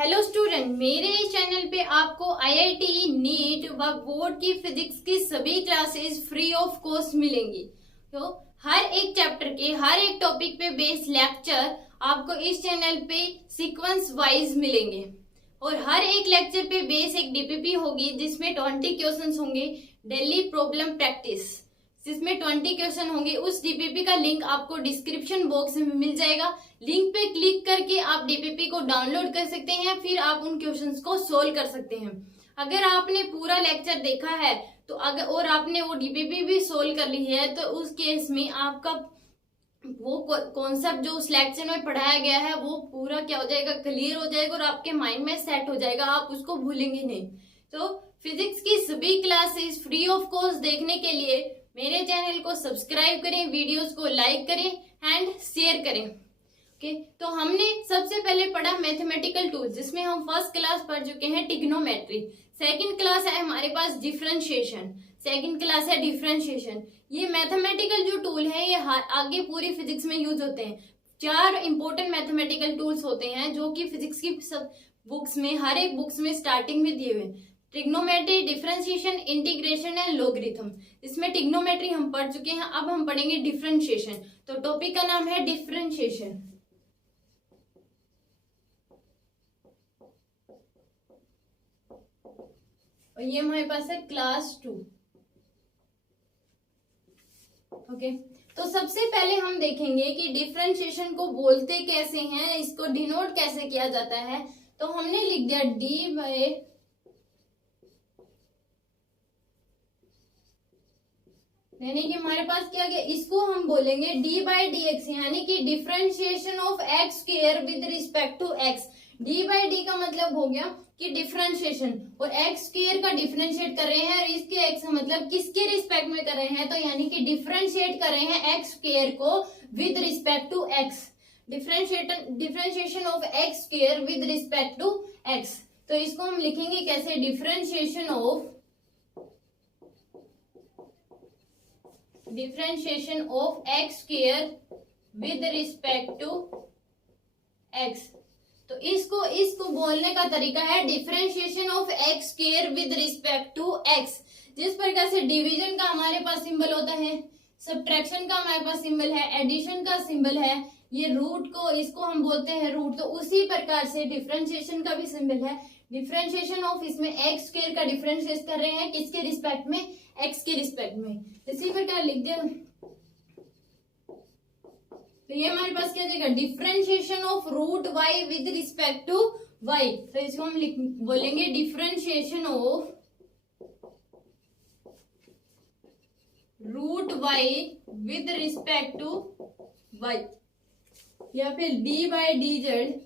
Hello student, मेरे इस channel पे आपको आईआईटी, नीट व बोर्ड की फिजिक्स की सभी क्लासेस फ्री ऑफ कॉस्ट मिलेंगी। तो हर एक चैप्टर के हर एक टॉपिक पे बेस्ड लेक्चर आपको इस चैनल पे सीक्वेंस वाइज मिलेंगे और हर एक लेक्चर पे बेस एक डीपीपी होगी जिसमें 20 क्वेश्चंस होंगे। डेली प्रॉब्लम प्रैक्टिस जिसमें 20 क्वेश्चन होंगे। उस डीपीपी का लिंक आपको डिस्क्रिप्शन बॉक्स में मिल जाएगा। लिंक पे क्लिक करके आप डीपीपी को डाउनलोड कर सकते हैं, फिर आप उन क्वेश्चंस को सोल्व कर सकते हैं। अगर आपने पूरा लेक्चर देखा है तो अगर और आपने वो डीपीपी भी सोल्व कर ली है तो उस केस में आपका वो कॉन्सेप्ट जो उस लेक्चर में पढ़ाया गया है वो पूरा क्या हो जाएगा, क्लियर हो जाएगा और आपके माइंड में सेट हो जाएगा, आप उसको भूलेंगे नहीं। तो फिजिक्स की सभी क्लासेस फ्री ऑफ कॉस्ट देखने के लिए मेरे चैनल को सब्सक्राइब करें, वीडियोस को लाइक करें एंड शेयर करें। ओके, तो हमने सबसे पहले पढ़ा मैथमेटिकल टूल्स जिसमें हम फर्स्ट क्लास पढ़ चुके हैं ट्रिग्नोमेट्री। सेकंड क्लास है हमारे पास डिफरेंशिएशन। ये मैथमेटिकल जो टूल है ये आगे पूरी फिजिक्स में यूज होते हैं। 4 इंपॉर्टेंट मैथमेटिकल टूल्स होते हैं जो कि फिजिक्स की सब बुक्स में, हर एक बुक्स में स्टार्टिंग में दिए हुए हैं। Trigonometry, differentiation, integration and logarithm. इसमें ट्रिग्नोमेट्री हम पढ़ चुके हैं, अब हम पढ़ेंगे डिफरेंशिएशन। तो टॉपिक का नाम है डिफरेंशिएशन। और ये हमारे पास है क्लास 2। ओके, तो सबसे पहले हम देखेंगे कि डिफरेंशिएशन को बोलते कैसे हैं, इसको डिनोट कैसे किया जाता है। तो हमने लिख दिया डी बाय यानी कि हमारे पास क्या गया, इसको हम बोलेंगे डी बाई डी एक्स, यानी कि differentiation of x square with respect to x. D by d का मतलब हो गया कि डिफरेंशिएशन, और एक्स स्क्वायर का डिफरेंशिएट कर रहे हैं और इसके एक्स का मतलब किसके रिस्पेक्ट में कर रहे हैं, तो यानी कि डिफरेंशिएट कर रहे हैं एक्स स्क्वायर को with respect to x. Differentiation of x square with respect to x. तो इसको हम लिखेंगे कैसे, differentiation of x square with respect to x. तो इसको बोलने का तरीका है differentiation of x square with respect to x. जिस प्रकार से डिवीजन का हमारे पास सिंबल होता है, सब्ट्रैक्शन का हमारे पास सिंबल है, एडिशन का सिंबल है, ये रूट को इसको हम बोलते हैं रूट, तो उसी प्रकार से डिफरेंशिएशन का भी सिंबल है। डिफरेंशिएशन ऑफ इसमें एक्स स्क्वायर का डिफरेंशिएट कर रहे हैं किसके रिस्पेक्ट में, एक्स के रिस्पेक्ट में। इसी प्रकार लिख दिया, तो ये हमारे पास क्या जाएगा, differentiation of root y with respect to y. तो इसको हम बोलेंगे differentiation of root y with respect to y, या फिर d by d z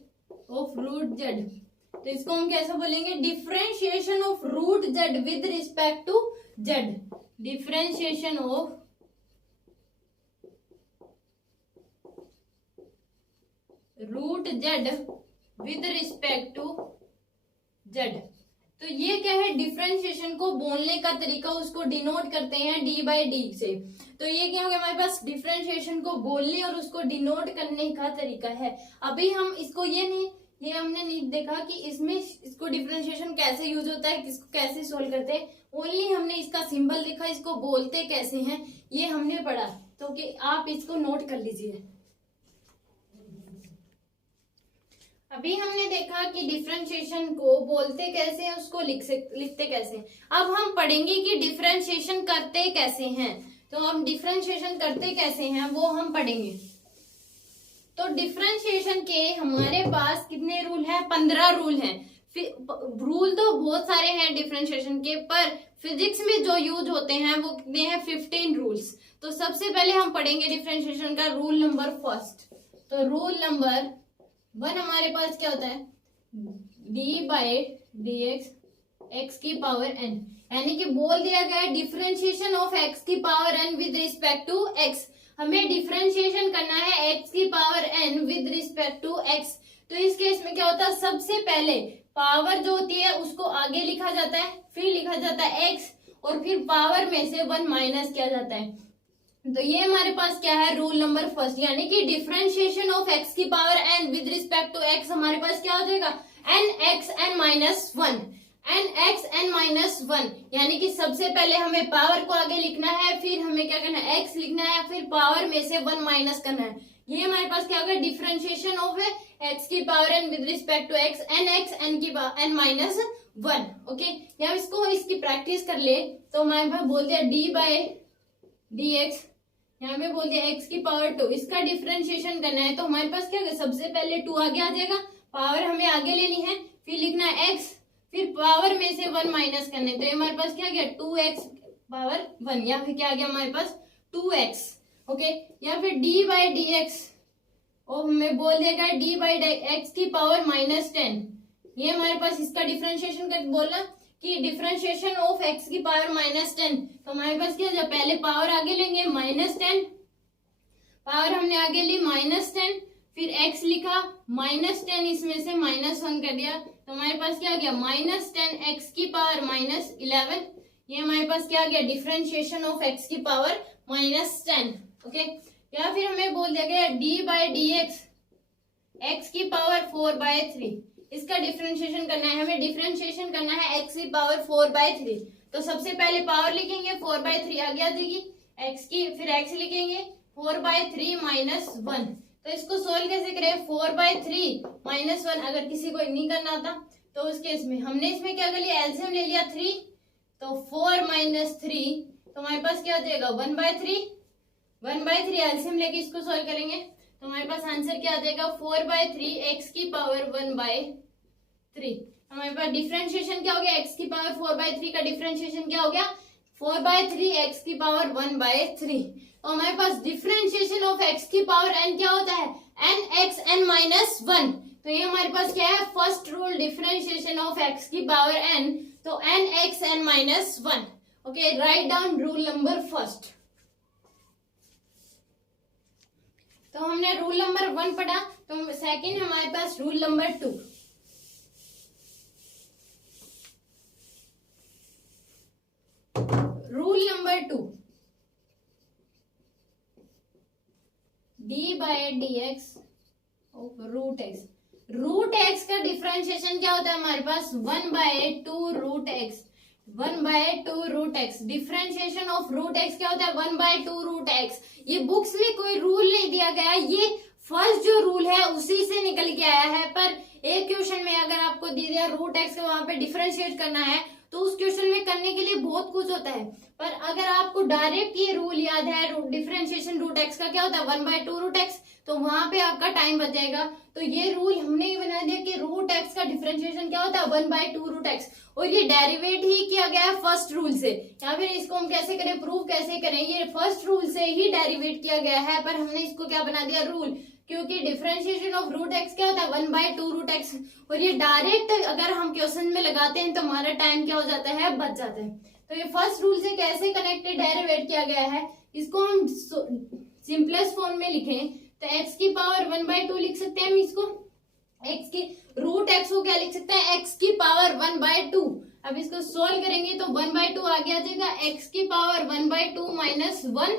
of root z. तो इसको हम कैसे बोलेंगे, differentiation of root z with respect to z. Differentiation of root z with respect to z. तो ये क्या है, डिफरेंशिएशन को बोलने का तरीका, उसको डिनोट करते हैं डी बाई डी से। तो ये क्या हो गया हमारे पास, डिफरेंशिएशन को बोलने और उसको डिनोट करने का तरीका है। अभी हम इसको ये हमने नहीं देखा कि इसमें इसको डिफरेंशिएशन कैसे यूज होता है, इसको कैसे सोल्व करते हैं। ओनली हमने इसका सिंबल देखा, इसको बोलते कैसे हैं ये हमने पढ़ा। तो कि आप इसको नोट कर लीजिए। अभी हमने देखा कि डिफरेंशिएशन को बोलते कैसे हैं, उसको लिखते कैसे हैं। अब हम पढ़ेंगे कि डिफरेंशिएशन करते कैसे हैं। तो हम डिफरेंशिएशन करते कैसे हैं वो हम पढ़ेंगे। तो डिफरेंशिएशन के हमारे पास कितने रूल हैं, 15 रूल हैं। रूल तो बहुत सारे हैं डिफरेंशिएशन के, पर फिजिक्स में जो यूज होते हैं वो कितने हैं, 15 रूल्स। तो सबसे पहले हम पढ़ेंगे डिफरेंशिएशन का रूल नंबर फर्स्ट। तो रूल नंबर 1 हमारे पास क्या होता है, d by d x x की पावर एन, यानी कि बोल दिया गया है डिफरेंशिएशन ऑफ एक्स की power n with respect to x. हमें डिफरेंशिएशन करना है एक्स की power n with respect to x. तो इस केस में क्या होता है, सबसे पहले पावर जो होती है उसको आगे लिखा जाता है, फिर लिखा जाता है एक्स, और फिर पावर में से 1 माइनस किया जाता है। तो ये हमारे पास क्या है, रूल नंबर फर्स्ट, यानी कि डिफरेंशिएशन ऑफ एक्स की power n with respect to x हमारे पास क्या हो जाएगा, n x n minus one, n x n minus one, यानी कि सबसे पहले हमें पावर को आगे लिखना है, फिर हमें क्या करना है, एक्स लिखना है, फिर पावर में से वन माइनस करना है। ये हमारे पास क्या होगा, डिफरेंशिएशन ऑफ एक्स की power n with respect to x, n x n की एन माइनस वन। ओके, या इसको इसकी प्रैक्टिस कर ले तो हमारे पास बोल दिया डी बाय डी एक्स, यहाँ पे बोल दिया एक्स की पावर टू, इसका डिफरेंशिएशन करना है तो हमारे पास क्या होगा, सबसे पहले टू आगे आ जाएगा, पावर हमें आगे लेनी है, फिर लिखना है एक्स, फिर पावर में से वन माइनस करना है, तो ये हमारे पास क्या गया, टू एक्स पावर वन, या फिर क्या आ गया हमारे पास टू एक्स। ओके, या फिर डी बाई डी एक्स, और हमें बोल देगा डी बाई एक्स की पावर माइनस टेन, ये हमारे पास इसका डिफरेंशिएशन कर बोला कि डिफरेंशिएशन ऑफ एक्स की पावर माइनस टेन, तो हमारे पास क्या जब पहले पावर आगे लेंगे माइनस टेन, पावर हमने आगे ली माइनस टेन, फिर एक्स लिखा माइनस टेन, इसमें से माइनस वन कर दिया, तो हमारे पास क्या आ गया माइनस टेन एक्स की पावर माइनस 11, ये हमारे पास क्या आ गया डिफरेंशिएशन ऑफ एक्स की पावर माइनस 10। ओके, या फिर हमें बोल दिया गया d by d x, x की पावर 4/3, इसका डिफरेंशिएशन करना है, हमें डिफरेंशिएशन करना है एक्स की पावर 4/3, तो सबसे पहले पावर लिखेंगे 4/3 आगे आ जाएगी एक्स की, फिर एक्स लिखेंगे 4/3 माइनस वन, तो इसको सोल्व कैसे करें, 4/3 माइनस वन, अगर किसी को नहीं करना आता तो उस केस में हमने इसमें क्या कर लिया, एलसीएम ले लिया 3, तो 4 माइनस 3, तो हमारे पास क्या हो जाएगा 1/3, 1/3 एलसीएम लेके इसको सोल्व करेंगे तो हमारे पास आंसर क्या आ जाएगा 4/3 एक्स की पावर 1/3। हमारे पास डिफरेंशिएशन क्या हो गया, एक्स की पावर 4/3 का डिफरेंशिएशन क्या हो गया 4/3 एक्स की पावर 1/3, तो हमारे पास डिफरेंशिएशन ऑफ एक्स की पावर एन क्या होता है, n x n minus one, तो ये हमारे पास क्या है first rule differentiation of x की पावर एन, तो n x n minus one. Okay, right down rule number first. तो हमने रूल नंबर 1 पढ़ा, तो सेकंड हमारे पास rule number 2। Rule number 2, d by d x root x, root x का differentiation क्या होता है हमारे पास 1/2 root x, 1/2 root x, differentiation of root x क्या होता है 1/2 रूट एक्स। ये बुक्स में कोई रूल नहीं दिया गया, ये फर्स्ट जो रूल है उसी से निकल के आया है, पर एक क्वेश्चन में अगर आपको दे दिया रूट एक्स का वहां पे डिफरेंशिएट करना है तो उस क्वेश्चन में करने के लिए बहुत कुछ होता है, पर अगर आपको डायरेक्ट ये रूल याद है डिफरेंशिएशन रूट एक्स का क्या होता है 1/2 रूट एक्स, तो वहां पे आपका टाइम बच जाएगा। तो ये रूल हमने ही बना दिया कि रूट एक्स का डिफरेंशिएशन क्या होता है 1/2 रूट एक्स, और ये डेरिवेट ही किया गया है फर्स्ट रूल से, या फिर इसको हम कैसे करें प्रूव कैसे करें, ये फर्स्ट रूल से ही डेरिवेट किया गया है, पर हमने इसको क्या बना दिया रूल, क्योंकि डिफरेंशिएशन ऑफ रूट एक्स क्या होता है 1/2 रूट एक्स, और ये डायरेक्ट अगर हम क्वेश्चन में लगाते हैं तो हमारा टाइम क्या हो जाता है बच जाता है। तो ये फर्स्ट रूल से कैसे कनेक्टेड डेरिवेट किया गया है, इसको हम सिंपलेस्ट फॉर्म में लिखें तो एक्स की पावर 1/2 लिख सकते हैं हम इसको, एक्स की रूट एक्स को क्या लिख सकते हैं एक्स की पावर 1/2। अब इसको सोल्व करेंगे तो 1/2 आगे आ जाएगा, एक्स की पावर 1/2 माइनस 1,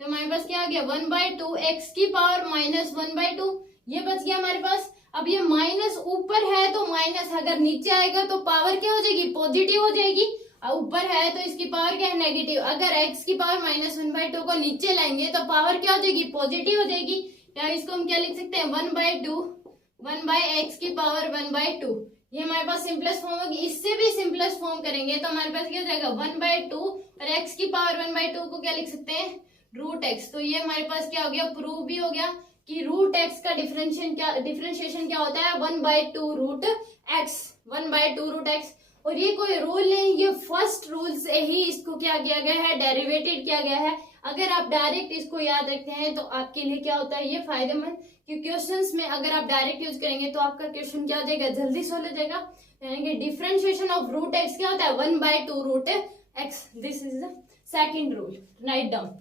तो हमारे पास क्या आ गया 1/2 एक्स की पावर माइनस 1/2, ये बच गया हमारे पास। अब ये माइनस ऊपर है तो माइनस, अगर नीचे आएगा तो पावर क्या हो जाएगी पॉजिटिव हो जाएगी, और ऊपर है तो इसकी पावर क्या है नेगेटिव, अगर एक्स की पावर माइनस 1/2 को नीचे लाएंगे तो पावर क्या हो जाएगी पॉजिटिव हो जाएगी, या इसको हम क्या लिख सकते हैं 1/2 1/x की पावर 1/2, ये हमारे पास सिंपलेस्ट फॉर्म होगी। इससे भी सिंपलेस्ट फॉर्म करेंगे तो हमारे पास क्या हो जाएगा 1/2 और x की पावर 1/2 को क्या लिख सकते हैं रूट एक्स, तो ये हमारे पास क्या हो गया प्रूव भी हो गया कि रूट एक्स का डिफरेंशिएशन क्या होता है 1/2 रूट एक्स, 1/2 रूट एक्स। और ये कोई रूल नहीं, ये फर्स्ट रूल से ही इसको क्या किया गया है डेरिवेटेड किया गया है। अगर आप डायरेक्ट इसको याद रखते हैं तो आपके लिए क्या होता है ये फायदेमंद, क्योंकि क्वेश्चंस में अगर आप डायरेक्ट यूज करेंगे तो आपका क्वेश्चन क्या हो जाएगा जल्दी सॉल्व हो जाएगा। यानी कि डिफरेंशिएशन ऑफ रूट एक्स क्या होता है 1/2 root x, this is the second rule, write down.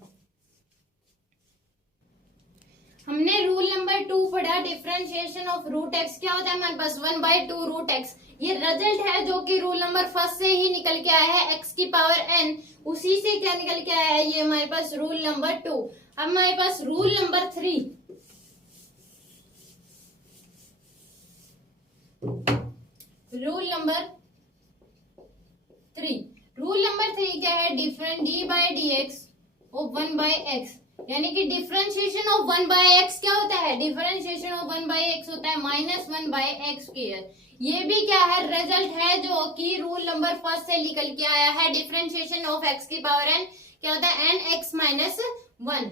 हमने रूल नंबर 2 पढ़ा, डिफरेंशिएशन ऑफ रूट एक्स क्या होता है हमारे पास 1/2 रूट एक्स। ये रिजल्ट है जो कि रूल नंबर फर्स्ट से ही निकल के आया है, एक्स की पावर एन, उसी से क्या निकल के आया है ये हमारे पास रूल नंबर 2। अब हमारे पास rule number 3। Rule number 3, rule number 3 क्या है, different d by d x of 1 by x, यानी कि डिफरेंशिएशन ऑफ 1 बाई एक्स क्या होता है, डिफरेंशिएशन ऑफ 1 बाई एक्स होता है माइनस 1 बाई एक्स स्क्वायर। ये भी क्या है, रिजल्ट है जो कि रूल नंबर फर्स्ट से निकल के आया है, डिफरेंशिएशन ऑफ एक्स की पावर एन क्या होता है, एन एक्स माइनस 1।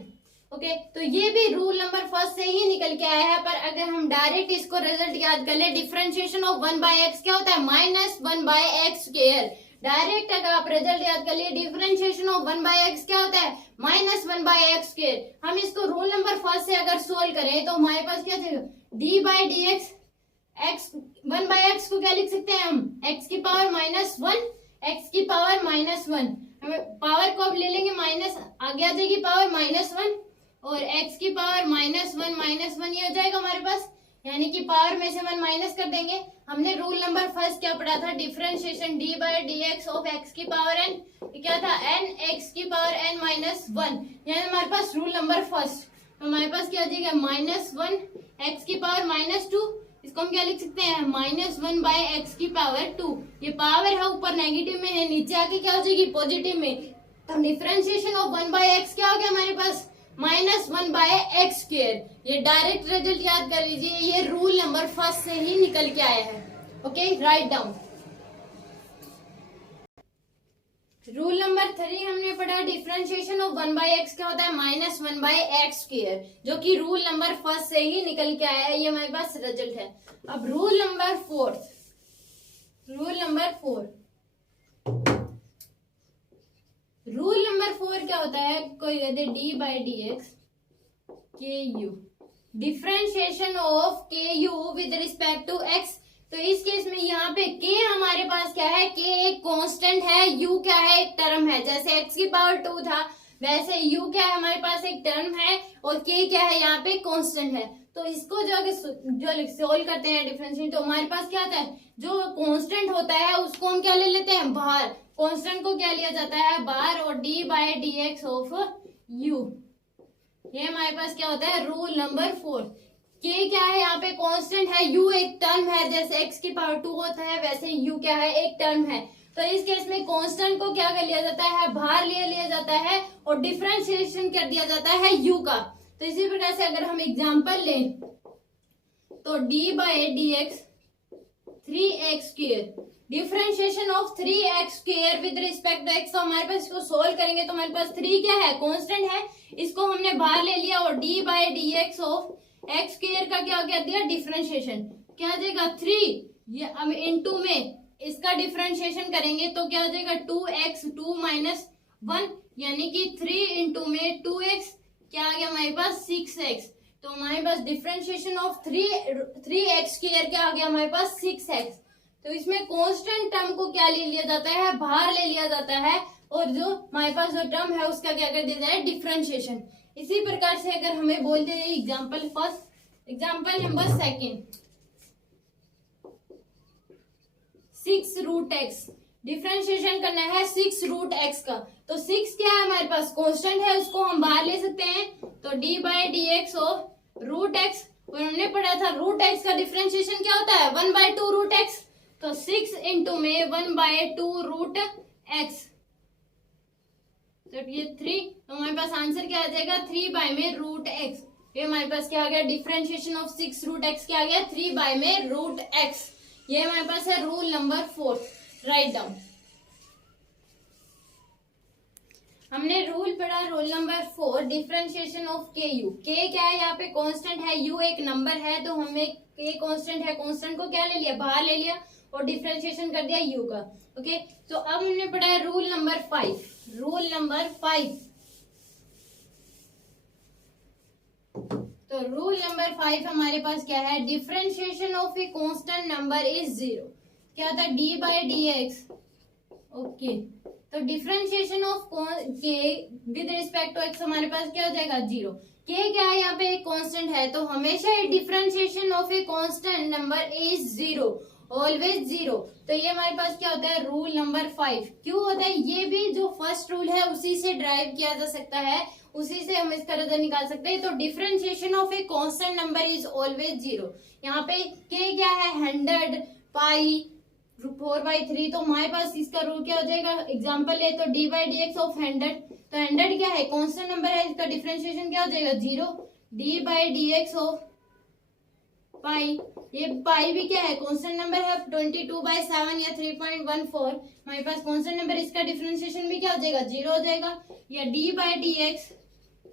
ओके, तो ये भी रूल नंबर फर्स्ट से ही निकल के आया है, पर अगर हम डायरेक्ट इसको रिजल्ट याद कर ले, डिफरेंशिएशन ऑफ 1 बाई एक्स क्या होता है, minus 1 by x square. Direct अगर आप रिजल्ट याद कर लिए, डिफरेंशिएशन ऑफ 1 बाई एक्स क्या होता है, माइनस 1 बाई एक्स स्क्वायर। हम इसको रूल नंबर फर्स्ट से अगर सोल्व करें तो हमारे पास क्या चाहिए, D by d x, x 1 by x को क्या लिख सकते हैं हम, एक्स की पावर माइनस 1, एक्स की पावर माइनस 1, हमें पावर को अब ले लेंगे माइनस, आगे आ जाएगी पावर माइनस 1 और x की पावर माइनस 1 ये हो जाएगा हमारे पास, यानी कि पावर में से 1 माइनस कर देंगे। हमने रूल नंबर फर्स्ट क्या पढ़ा था, differentiation d by d x of x की पावर n, क्या था, n x की पावर n माइनस 1, यानी हमारे पास रूल नंबर फर्स्ट, तो हमारे पास क्या आ जाएगा, माइनस 1 x की पावर माइनस 2, इसको हम क्या लिख सकते हैं, माइनस 1 बाई एक्स की पावर 2। ये पावर है ऊपर नेगेटिव में है, नीचे आके क्या हो जाएगी, पॉजिटिव में। तो डिफरेंशिएशन ऑफ 1 बाई एक्स क्या हो गया हमारे पास, माइनस 1 बाय एक्स स्क्वायर। ये डायरेक्ट रिजल्ट याद कर लीजिए, ये रूल नंबर फर्स्ट से ही निकल के आया है। Okay, right down. Rule number 3 हमने पढ़ा, डिफरेंशिएशन ऑफ 1 बाय एक्स क्या होता है, माइनस 1 बाय एक्स स्क्वायर, जो कि रूल नंबर फर्स्ट से ही निकल के आया है, ये हमारे पास रिजल्ट है। अब रूल नंबर 4, रूल नंबर 4 क्या होता है, कोई कहते d by d x k u, differentiation of k u with respect to x. तो इस केस में यहाँ पे के हमारे पास क्या है, के एक कांस्टेंट है, यू क्या है, एक टर्म है। जैसे एक्स की पावर 2 था, वैसे यू क्या है हमारे पास एक टर्म है, और के क्या है यहाँ पे कांस्टेंट है। तो इसको जो सोल्व करते हैं डिफरेंशिएशन, तो हमारे पास क्या आता है, जो कांस्टेंट होता है उसको हम क्या ले लेते हैं, बाहर। कांस्टेंट को क्या लिया जाता है, बाहर, और d by d x of you, ये हमारे पास क्या होता है, रूल नंबर 4। के क्या है यहाँ पे कांस्टेंट है, यू एक टर्म है, जैसे एक्स की पावर 2 होता है वैसे यू क्या है, एक टर्म है। तो इस केस में कांस्टेंट को क्या कर लिया जाता है, बाहर ले लिया जाता है, और डिफरेंशिएशन कर दिया जाता है यू का। तो इसी प्रकार से अगर हम एग्जाम्पल लें तो d by d x 3x square, differentiation of 3x square with respect to x। तो हमारे पास इसको सोल्व करेंगे तो हमारे पास 3 क्या है, कांस्टेंट है, इसको हमने बाहर ले लिया, और d by d x of x square का क्या क्या दिया, डिफरेंशिएशन क्या आ जाएगा 3, ये अब इनटू में इसका डिफरेंशिएशन करेंगे तो क्या हो जाएगा 2x 2 माइनस 1, यानी कि 3 इंटू में 2x क्या आ गया हमारे पास 6x। तो हमारे पास डिफरेंशिएशन ऑफ 3x स्क्वायर क्या आ गया हमारे पास 6x। तो इसमें कांस्टेंट टर्म को क्या ले लिया जाता है, बाहर ले लिया जाता है, और जो हमारे पास जो टर्म है उसका क्या कर दिया जाए, डिफरेंशिएशन। इसी प्रकार से अगर हमें बोल दे example first, example number 2, 6 root x, differentiation करना है 6 रूट एक्स का। तो 6 क्या है हमारे पास, कांस्टेंट है, उसको हम बाहर ले सकते हैं, तो d by d x of root x. और हमने पढ़ा था रूट एक्स का डिफरेंशिएशन क्या होता है, 1 बाई 2 रूट एक्स। तो 6 इंटू में 1 बाई 2 रूट एक्स, तो ये 3, तो हमारे पास आंसर क्या आ जाएगा, 3 बाई में रूट एक्स। ये हमारे पास क्या आ गया, डिफरेंशिएशन ऑफ 6 रूट एक्स क्या आ गया, 3 बाई में रूट एक्स। ये हमारे पास है रूल नंबर 4, राइट डाउन। हमने रूल पढ़ा roll number 4, differentiation of k you. के क्या है यहाँ पे कांस्टेंट है, यू एक नंबर है, तो हमें के कांस्टेंट है, कांस्टेंट को क्या ले लिया, बाहर ले लिया, और डिफरेंशिएशन कर दिया यू का। ओके, तो अब हमने पढ़ा है रूल नंबर 5। रूल नंबर 5, तो रूल नंबर 5 हमारे पास क्या है, differentiation of a constant number is 0। क्या था, d by d x. Okay, तो डिफरेंशिएशन ऑफ के विद रिस्पेक्ट टू एक्स हमारे पास क्या हो जाएगा, 0। के क्या है यहाँ पे एक कांस्टेंट है, तो हमेशा differentiation of a constant number is 0, always 0। तो ये हमारे पास क्या होता है, रूल नंबर 5। क्यों होता है, ये भी जो फर्स्ट रूल है उसी से ड्राइव किया जा सकता है, उसी से हम इसका रिजल्ट निकाल सकते हैं। तो differentiation of a constant number is always 0। यहाँ पे के क्या है, 100, पाई, 4/3, तो हमारे पास इसका रूल क्या हो जाएगा, एग्जांपल ले तो d/dx ऑफ 100, तो 100 क्या है, कांस्टेंट नंबर है, इसका डिफरेंशिएशन क्या हो जाएगा 0, d/dx ऑफ पाई, ये पाई भी क्या है, कांस्टेंट नंबर है, 22/7 या 3.14, हमारे पास कांस्टेंट नंबर, इसका डिफरेंशिएशन भी क्या हो जाएगा 0 हो जाएगा, या d/dx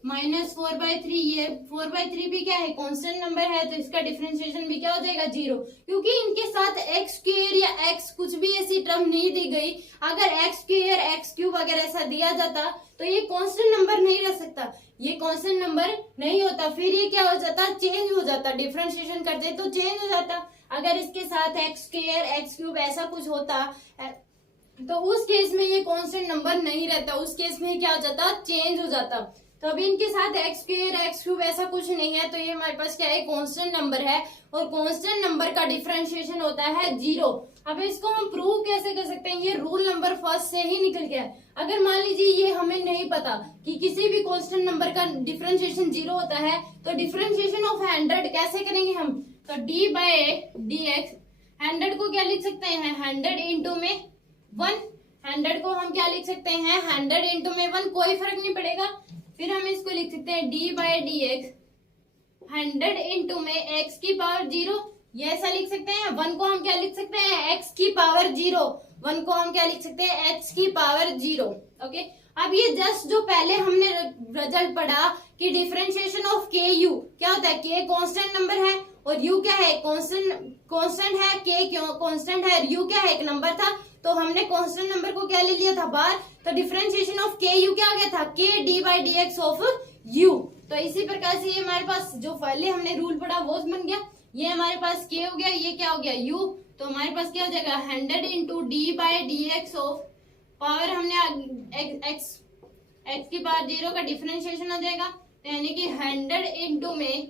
-4/3, ये 4/3 भी क्या है, कांस्टेंट नंबर है, तो इसका डिफरेंशिएशन भी क्या हो जाएगा 0, क्योंकि इनके साथ एक्स स्क्वायर या एक्स कुछ भी ऐसी टर्म नहीं दी गई। अगर एक्स स्क्वायर एक्स क्यूब वगैरह ऐसा दिया जाता तो ये कांस्टेंट नंबर नहीं रह सकता, ये कांस्टेंट नंबर नहीं होता, फिर ये क्या हो जाता, चेंज हो जाता, डिफरेंशिएशन करते तो चेंज हो जाता। अगर इसके साथ एक्स स्क्वायर एक्स क्यूब ऐसा कुछ होता तो उस केस में ये कांस्टेंट नंबर नहीं रहता, उस केस में क्या हो जाता, चेंज हो जाता। तो अभी इनके साथ एक्स स्क्वायर एक्स क्यूब ऐसा कुछ नहीं है, तो ये हमारे पास क्या है, कांस्टेंट नंबर है, और कांस्टेंट नंबर का डिफरेंशिएशन होता है 0। अब इसको हम प्रूव कैसे कर सकते हैं, ये रूल नंबर फर्स्ट से ही निकल गया है। अगर मान लीजिए ये हमें नहीं पता कि किसी भी कांस्टेंट नंबर का डिफरेंशिएशन 0 होता है, तो डिफरेंशिएशन ऑफ 100 कैसे करेंगे हम, तो d/dx 100 को क्या लिख सकते हैं, 100 इंटू में 1, 100 को हम क्या लिख सकते हैं, 100 इंटू में 1, कोई फर्क नहीं पड़ेगा। फिर हम इसको लिख सकते हैं d/dx 100 इंटू में x की पावर 0, ये ऐसा लिख सकते हैं। 1 को हम क्या लिख सकते हैं, x की पावर 0, 1 को हम क्या लिख सकते हैं, x की पावर 0। ओके, अब ये जस्ट जो पहले हमने रिजल्ट पढ़ा कि डिफरेंशिएशन ऑफ के यू क्या होता है, के कांस्टेंट नंबर है और यू क्या है, कांस्टेंट है, के क्यों कांस्टेंट है, यू क्या है, एक नंबर था, तो हमने कांस्टेंट नंबर को क्या ले लिया था बाहर, तो डिफरेंशिएशन ऑफ के यू क्या आ गया था, के d/dx ऑफ यू। तो इसी प्रकार से ये हमारे पास जो पहले हमने रूल पढ़ा वो बन गया, ये हमारे पास के हो गया, ये क्या हो गया यू, तो हमारे पास क्या हो जाएगा 100 इंटू d/dx ऑफ पावर हमने x की पावर 0 का डिफरेंशिएशन हो जाएगा, यानी कि 100 इंटू में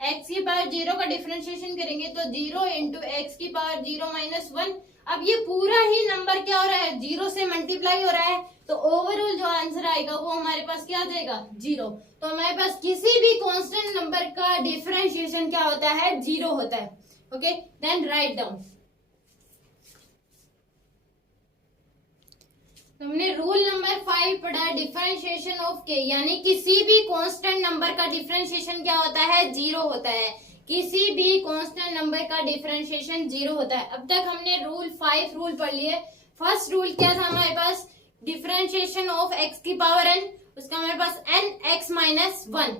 x की पावर 0 का डिफरेंशिएशन करेंगे तो 0 इंटू एक्स की पावर 0 माइनस 1। अब ये पूरा ही नंबर क्या हो रहा है, 0 से मल्टीप्लाई हो रहा है, तो ओवरऑल जो आंसर आएगा वो हमारे पास क्या आ जाएगा 0। तो हमारे पास किसी भी कांस्टेंट नंबर का डिफरेंशिएशन क्या होता है, 0 होता है। Okay, then write down. हमने रूल नंबर 5 पढ़ा, डिफरेंशिएशन ऑफ के, यानी किसी भी कांस्टेंट नंबर का डिफरेंशिएशन क्या होता है, 0 होता है। किसी भी कांस्टेंट नंबर का डिफरेंशिएशन 0 होता है। अब तक हमने रूल 5 रूल पढ़ लिए। फर्स्ट रूल क्या था हमारे पास, डिफरेंशिएशन ऑफ x की पावर n, उसका हमारे पास n(x माइनस 1),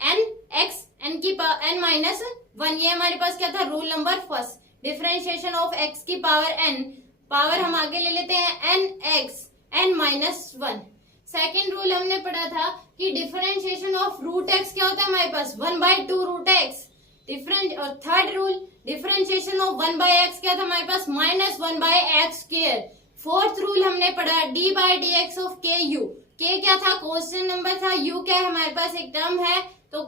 n की पावर n माइनस 1, ये हमारे पास क्या था, rule number first, differentiation of x की पावर n, पावर हम आगे ले लेते हैं n(x) n minus 1। Second rule हमने पढ़ा था कि डिफरेंशिएशन ऑफ रूट x क्या होता है हमारे पास, 1/2 रूट x डिफरेंट। और third rule differentiation of 1/x क्या था हमारे पास, -1/x²। फोर्थ रूल हमने पढ़ा d/dx ऑफ के यू, के क्या था, कांस्टेंट नंबर था, यू क्या है हमारे पास एक टर्म है, तो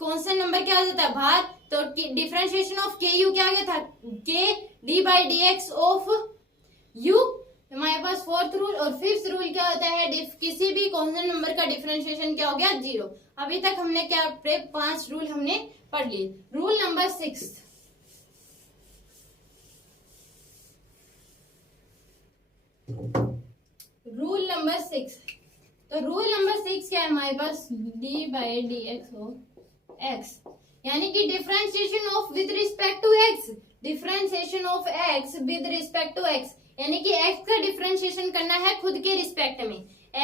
कांस्टेंट नंबर क्या हो जाता है बाहर, तो डिफरेंशिएशन ऑफ के यू क्या आ गया था, के d/dx ऑफ यू हमारे पास फोर्थ रूल। और फिफ्थ रूल क्या होता है, किसी भी कांस्टेंट नंबर का डिफरेंशिएशन क्या हो गया, 0। अभी तक हमने क्या 5 रूल हमने पढ़ लिए। रूल नंबर 6, रूल नंबर 6, तो रूल नंबर 6 क्या है हमारे पास, d/dx ऑफ x, यानी कि differentiation of with respect to x, differentiation of x with respect to x, यानी कि x का डिफरेंशिएशन करना है खुद के रिस्पेक्ट में,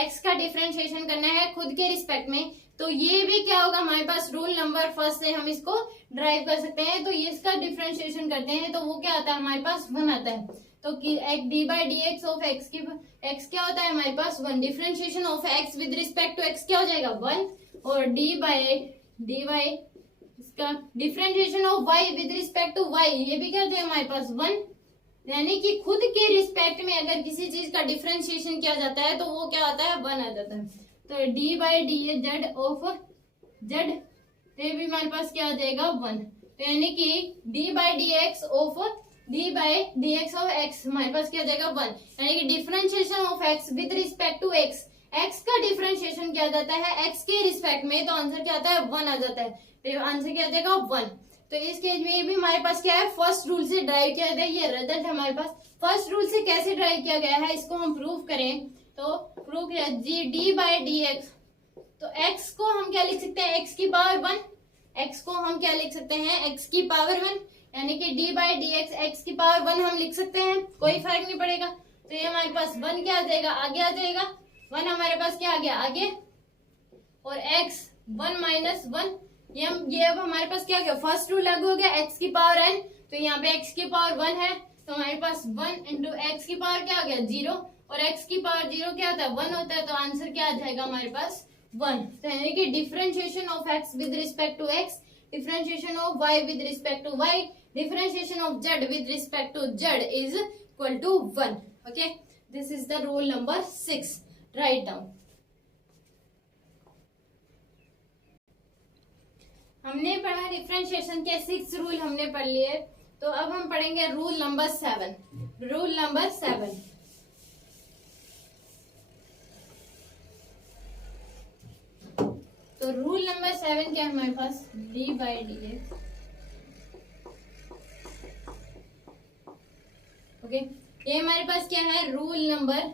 x का डिफरेंशिएशन करना है खुद के रिस्पेक्ट में। तो ये भी क्या होगा हमारे पास, रूल नंबर फर्स्ट से हम इसको ड्राइव कर सकते हैं। तो ये इसका डिफरेंशिएशन करते हैं तो वो क्या आता है हमारे पास 1 आता है। तो d/dx ऑफ x की x क्या होता है हमारे पास 1, differentiation of x with respect to x क्या हो जाएगा 1, और d/dy इसका differentiation of y with respect to y, ये भी क्या होता है हमारे पास 1, यानी कि खुद के रिस्पेक्ट में अगर किसी चीज का डिफरेंशिएशन किया जाता है तो वो क्या आता है 1 आ जाता है। तो d/dz ऑफ z, तो ये भी हमारे पास क्या आ जाएगा 1, तो यानी कि d/dx of d/dx of x हमारे पास क्या आ जाएगा 1, यानी कि differentiation of x with respect to x, x का डिफरेंशिएशन किया जाता है x के रिस्पेक्ट में, तो आंसर क्या आता है 1 आ जाता है, तो आंसर क्या आ जाएगा 1। तो इस केस में ये भी हमारे पास क्या है, फर्स्ट रूल से ड्राइव किया गया है। ये रिजल्ट हमारे पास फर्स्ट रूल से कैसे ड्राइव किया गया है, इसको हम प्रूव करें तो प्रूव किया G D by d x. तो x को हम क्या लिख सकते हैं, x की पावर 1, x को हम क्या लिख सकते हैं, x की पावर 1, यानी कि d by d x x की पावर 1 हम लिख सकते हैं, कोई फर्क नहीं पड़ेगा। तो ये हमारे पास 1 क्या आ जाएगा, आगे आ जाएगा, 1 हमारे पास क्या आ गया आगे, और x 1 माइनस 1, ये अब हमारे पास क्या गया, फर्स्ट रूल लागू हो गया, x की पावर n, तो यहाँ पे x की पावर 1 है, तो हमारे पास 1 इंटू एक्स की पावर क्या आ गया 0, और x की पावर 0 क्या होता है 1 होता है, तो आंसर क्या आ जाएगा हमारे पास 1। तो यानी कि differentiation of x with respect to x, differentiation of y with respect to y, differentiation of z with respect to z is equal to 1। Okay, this is the rule number 6, write down. हमने पढ़ा differentiation के 6 rule हमने पढ़ लिए, तो अब हम पढ़ेंगे रूल नंबर 7। रूल नंबर 7, तो रूल नंबर 7 क्या है हमारे पास, d by d x. Okay, ये हमारे पास क्या है, rule number,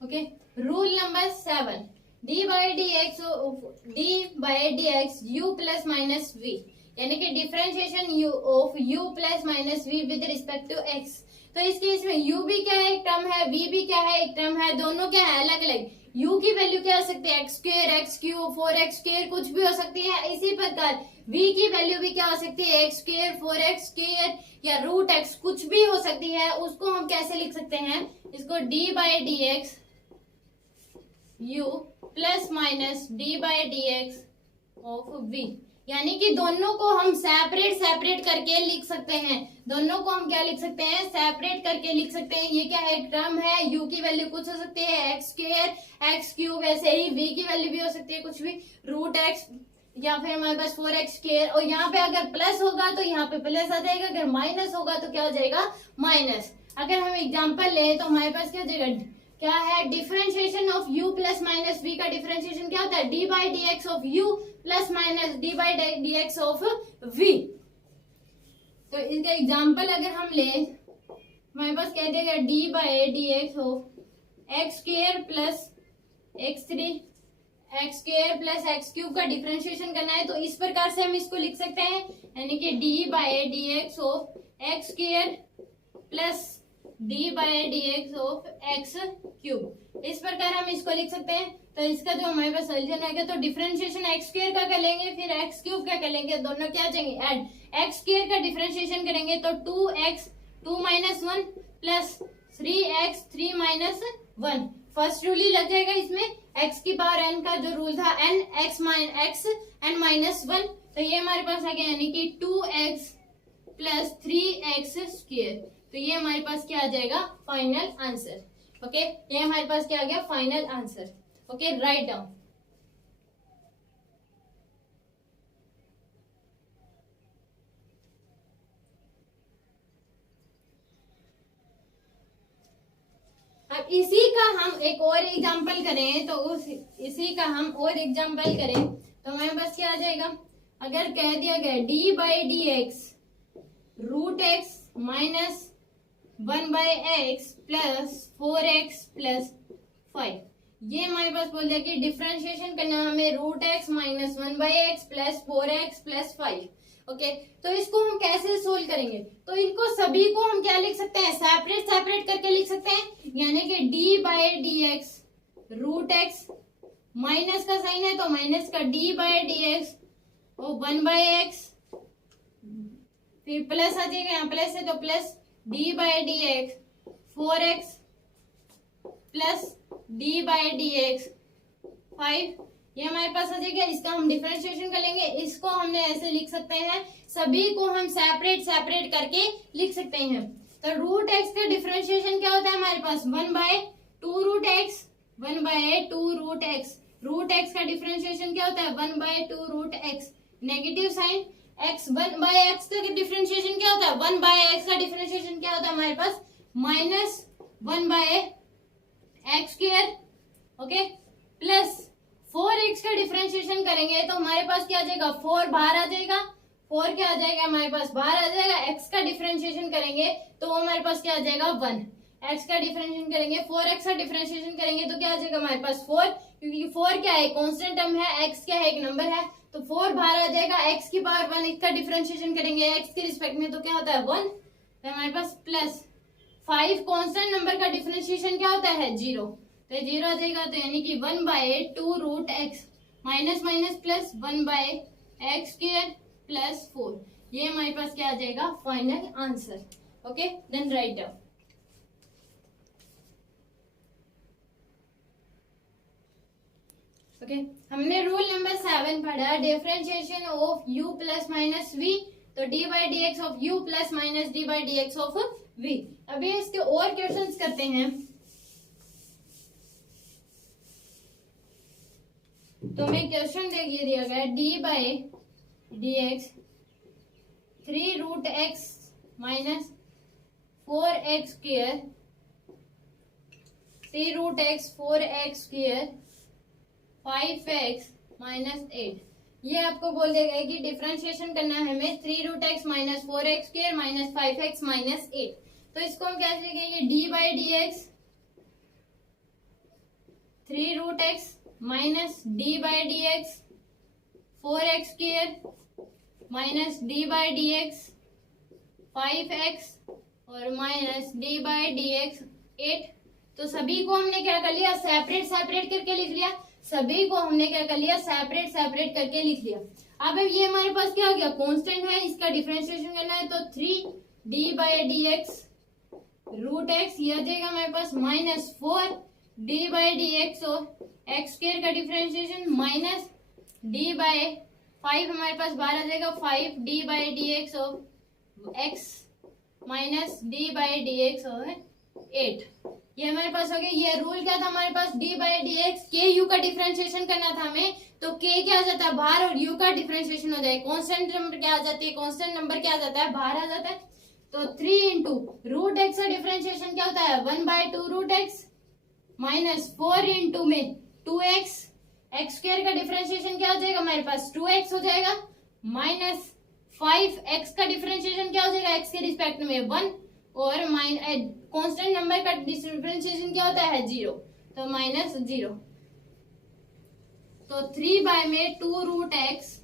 okay, rule number 7, d by d x u plus minus v, यानी कि differentiation u of u plus minus v with respect to x. तो इस केस में u भी क्या है, एक टर्म है, v भी क्या है, एक टर्म है, दोनों क्या है अलग अलग। u की वैल्यू क्या हो सकती है, x square, x cube, 4x square, कुछ भी हो सकती है। इसी प्रकार v की वैल्यू भी क्या हो सकती है, एक्स स्क्वायर, 4x स्क्वायर या रूट x, कुछ भी हो सकती है। उसको हम कैसे लिख सकते हैं, इसको d by d x u plus minus d by d x of v, यानी कि दोनों को हम सेपरेट करके लिख सकते हैं। दोनों को हम क्या लिख सकते हैं, सेपरेट करके लिख सकते हैं। ये क्या है, एक टर्म है, u की वैल्यू कुछ हो सकती है एक्स स्क्वायर, एक्स क्यूब, ऐसे ही v की वैल्यू भी हो सकती है कुछ भी, रूट x, या फिर हमारे पास 4x स्क्वायर, और यहाँ पे अगर प्लस होगा तो यहाँ पे प्लस आ जाएगा, अगर माइनस होगा तो क्या हो जाएगा माइनस। अगर हम एग्जाम्पल ले तो हमारे पास क्या हो जाएगा, क्या है, differentiation of u plus minus v का डिफरेंशिएशन क्या होता है, d by d x of u plus minus d by d x of v। तो इसका एग्जाम्पल अगर हम ले, हमारे पास कह देगा d by d x of x square plus x 3 x square plus x cube का डिफरेंशिएशन करना है, तो इस प्रकार से हम इसको लिख सकते हैं, यानी कि d by d x of x square plus d by d x of x cube, इस प्रकार हम इसको लिख सकते हैं। तो इसका जो हमारे पास सोल्यूशन आएगा, तो डिफरेंशिएशन एक्स स्क्वायर का कर लेंगे, फिर एक्स क्यूब का कर लेंगे, दोनों क्या जाएंगे ऐड, एक्स स्क्वायर का डिफरेंशिएशन करेंगे तो 2x 2 minus 1 plus 3x 3 minus 1, first rule ही लग जाएगा इसमें, x की पावर n का जो रूल था n x n माइनस 1, तो ये हमारे पास आ गया, यानी कि 2x प्लस 3x स्क्वायर। तो ये हमारे पास क्या आ जाएगा, फाइनल आंसर। ओके, ये हमारे पास क्या आ गया, final answer. Okay, write down. अब इसी का हम एक और एग्जांपल करें, तो इसी का हम और एग्जांपल करें तो हमारे पास क्या आ जाएगा, अगर कह दिया गया d by d x root x minus 1 by x plus 4x plus 5, ये हमारे पास बोल दिया कि डिफरेंशिएशन करना हमें root x minus 1 by x plus 4x plus 5। Okay, तो इसको हम कैसे सोल्व करेंगे, तो इनको सभी को हम क्या लिख सकते हैं, सेपरेट करके लिख सकते हैं, यानी कि d by d x root x, minus का साइन है तो माइनस का d बाई डी एक्स और 1 बाई एक्स, फिर प्लस आ जाएगा, यहाँ प्लस है तो plus d by d x 4x plus d by d x 5, ये हमारे पास आ जाएगा। इसका हम डिफरेंशिएशन कर लेंगे, इसको हमने ऐसे लिख सकते हैं, सभी को हम सेपरेट करके लिख सकते हैं। तो रूट एक्स का डिफरेंशिएशन क्या होता है हमारे पास, 1 by 2 root x, 1 by 2 root x, root x का डिफरेंशिएशन क्या होता है, 1 by 2 root x, negative sign x 1 by x का डिफरेंशिएशन क्या होता है, 1 बाय एक्स का डिफरेंशिएशन क्या होता है हमारे पास, minus 1 by x square, okay, plus 4x का डिफरेंशिएशन करेंगे तो हमारे पास क्या आ जाएगा, 4 बाहर आ जाएगा, 4 क्या आ जाएगा हमारे पास बाहर आ जाएगा। x का डिफरेंशिएशन करेंगे तो वो हमारे पास क्या आ जाएगा 1। x का डिफरेंशिएशन करेंगे, 4x का डिफरेंशिएशन करेंगे तो क्या आ जाएगा हमारे पास 4, क्योंकि 4 क्या है कांस्टेंट टर्म है, x क्या है एक नंबर है, तो 4 बाहर आ जाएगा। x की पावर 1 इसका डिफरेंशिएशन करेंगे x के रिस्पेक्ट में तो क्या होता है 1, तो हमारे पास प्लस 5 कांस्टेंट नंबर का डिफरेंशिएशन क्या होता है 0, तो 0 आ जाएगा। तो यानी कि 1/2√x minus minus plus 1/x square plus 4, ये हमारे पास क्या आ जाएगा final answer. Okay, then write down. Okay, हमने रूल नंबर 7 पढ़ा, differentiation of u plus minus v, तो d by d x of u plus minus d by d x of v. अभी इसके और क्वेश्चंस करते हैं। तो मैं क्वेश्चन देखिए दिया गया d by d x 3√x minus 4x square 3√x 4x square 5x minus 8, ये आपको बोल देगा कि डिफरेंशिएशन करना है हमें 3√x minus 4x square minus 5x minus 8। तो इसको हम कैसे लिखेंगे, D by d x 3√x minus d by d x 4x square minus d by d x 5x और minus d by d x 8। तो सभी को हमने क्या कर लिया, सेपरेट सेपरेट करके लिख लिया, सभी को हमने क्या कर लिया सेपरेट सेपरेट करके लिख लिया। अब ये हमारे पास क्या हो गया कांस्टेंट है, इसका डिफरेंशिएशन करना है तो 3d by d x root x, ये आ जाएगा हमारे पास minus 4d by d x और एक्स स्क्वायर का डिफरेंशिएशन माइनस d बाई 5 हमारे पास बाहर आ जाएगा 5d बाई डी एक्स और x minus d by d x और 8, ये हमारे पास हो गया। ये रूल क्या था हमारे पास, d by d x k you का डिफरेंशिएशन करना था हमें, तो के क्या आ जाता है बाहर और यू का डिफरेंशिएशन हो जाए, कांस्टेंट नंबर क्या आ जाती है, कांस्टेंट नंबर क्या आ जाता है बाहर आ जाता है। तो 3 इंटू रूट एक्स का डिफरेंशिएशन क्या होता है 1/2√x माइनस 4 इंटू में 2x, एक्स स्क्वायर का डिफरेंशिएशन क्या हो जाएगा हमारे पास 2x हो जाएगा माइनस 5x का डिफरेंशिएशन क्या हो जाएगा x के रिस्पेक्ट में 1 और कांस्टेंट नंबर का डिफरेंशिएशन क्या होता है 0, तो माइनस 0। तो 3 बाय में 2√x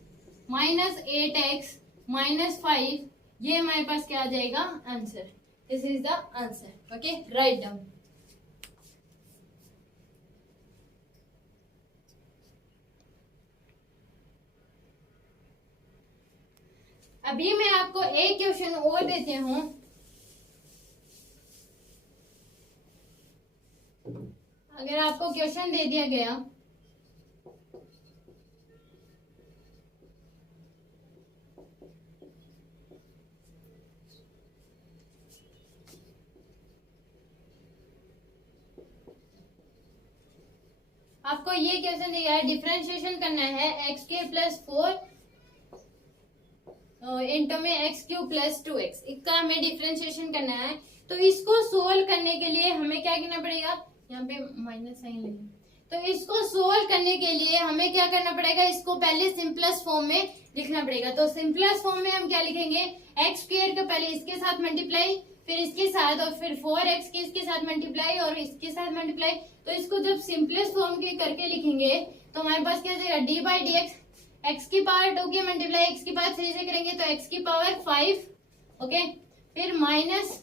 माइनस 8x माइनस 5, ये हमारे पास क्या आ जाएगा answer, this is the answer. Okay, write down. अभी मैं आपको एक क्वेश्चन और देती हूं। अगर आपको क्वेश्चन दे दिया गया आपको ये क्वेश्चन दिया है डिफरेंशिएशन करना है एक्स के प्लस 4 इंटू में एक्स क्यूब प्लस 2x, इसका हमें डिफरेंशिएशन करना है। तो इसको सोल्व करने के लिए हमें क्या करना पड़ेगा, यहाँ पे माइनस साइन लगे, तो इसको सोल्व करने के लिए हमें क्या करना पड़ेगा, इसको पहले सिंपलेस्ट फॉर्म में लिखना पड़ेगा। तो सिंपलेस्ट फॉर्म में हम क्या लिखेंगे, एक्स स्क्वायर को पहले इसके साथ मल्टीप्लाई, फिर इसके साथ, और फिर 4x के इसके साथ मल्टीप्लाई और इसके साथ मल्टीप्लाई। तो इसको जब सिंपलेस्ट फॉर्म के करके लिखेंगे तो हमारे पास क्या जाएगा, D by d x, x की पावर 2 की मल्टीप्लाई एक्स की पावर 3 से करेंगे तो एक्स की पावर 5, ओके, फिर माइनस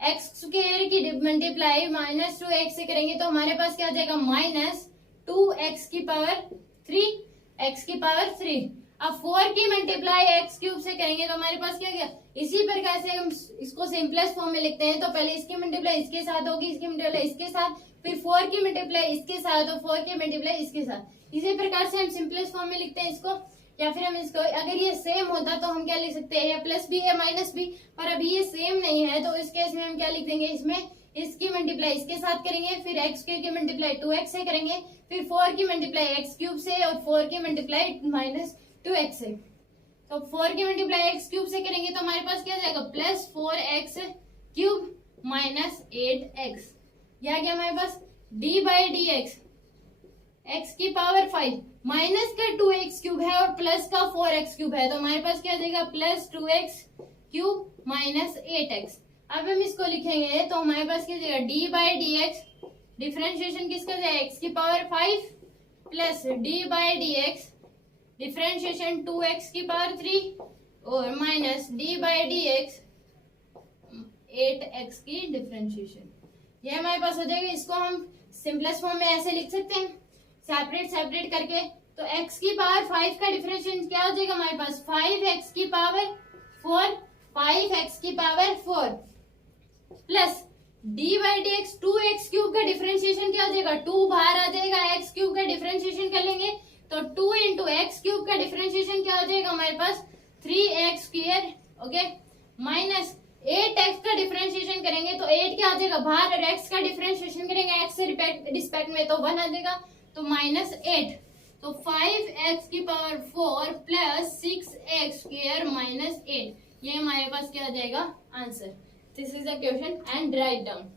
एक्स स्क्वायर की मल्टीप्लाई माइनस 2x से करेंगे तो हमारे पास क्या आ जाएगा माइनस 2x की पावर 3, x की पावर 3। अब 4 की मल्टीप्लाई एक्स क्यूब से करेंगे तो हमारे पास क्या गया, इसी प्रकार से हम इसको सिंपलेस्ट फॉर्म में लिखते हैं। तो पहले इसकी मल्टीप्लाई इसके साथ होगी, इसकी मल्टीप्लाई इसके साथ, फिर 4 की मल्टीप्लाई इसके साथ और 4 की मल्टीप्लाई इसके साथ। इसी प्रकार से हम सिंपलेस्ट फॉर्म में लिखते हैं इसको, या फिर हम इसको, अगर ये सेम होता तो हम क्या लिख सकते हैं, प्लस बी है माइनस बी, पर अभी ये सेम नहीं है तो इस केस में हम क्या लिख देंगे, इसमें इसकी मल्टीप्लाई इसके साथ करेंगे, फिर एक्स क्यूब की मल्टीप्लाई 2x से करेंगे, फिर 4 की मल्टीप्लाई एक्स क्यूब से और 4 की मल्टीप्लाई माइनस 2x से। तो 4 की मल्टीप्लाई एक्स क्यूब से करेंगे तो हमारे पास क्या जाएगा, plus 4x cube minus 8x, यह क्या हमारे पास d by d x x की पावर 5 माइनस का 2x क्यूब है और प्लस का 4x क्यूब है, तो हमारे पास क्या देगा plus 2x cube minus 8x। अब हम इसको लिखेंगे तो हमारे पास क्या देगा D by d x, differentiation किसका देगा एक्स की power 5 plus D by d x differentiation 2x की पावर 3 और minus d by d x 8x की डिफ्रेंशिएशन। ये हमारे पास हो जाएगा। इसको हम सिंपलेस्ट फॉर्म में ऐसे लिख सकते हैं सेपरेट करके। तो x की पावर 5 का डिफरेंशिएशन क्या हो जाएगा हमारे पास 5x की पावर 4 5x की power 4 plus d by d x 2x cube का डिफरेंशिएशन क्या हो जाएगा 2 बाहर आ जाएगा, x क्यूब का डिफरेंशिएशन कर लेंगे तो 2 इंटू एक्स क्यूब का डिफरेंशिएशन क्या हो जाएगा हमारे पास 3x square okay minus 8x का डिफरेंशिएशन करेंगे तो 8 क्या आ जाएगा बाहर और x का डिफरेंशिएशन करेंगे x से रिस्पेक्ट में तो 1 आ जाएगा तो माइनस 8 तो 5x की power 4 plus 6x square minus 8 ये हमारे पास क्या आ जाएगा answer. This is the question and write down.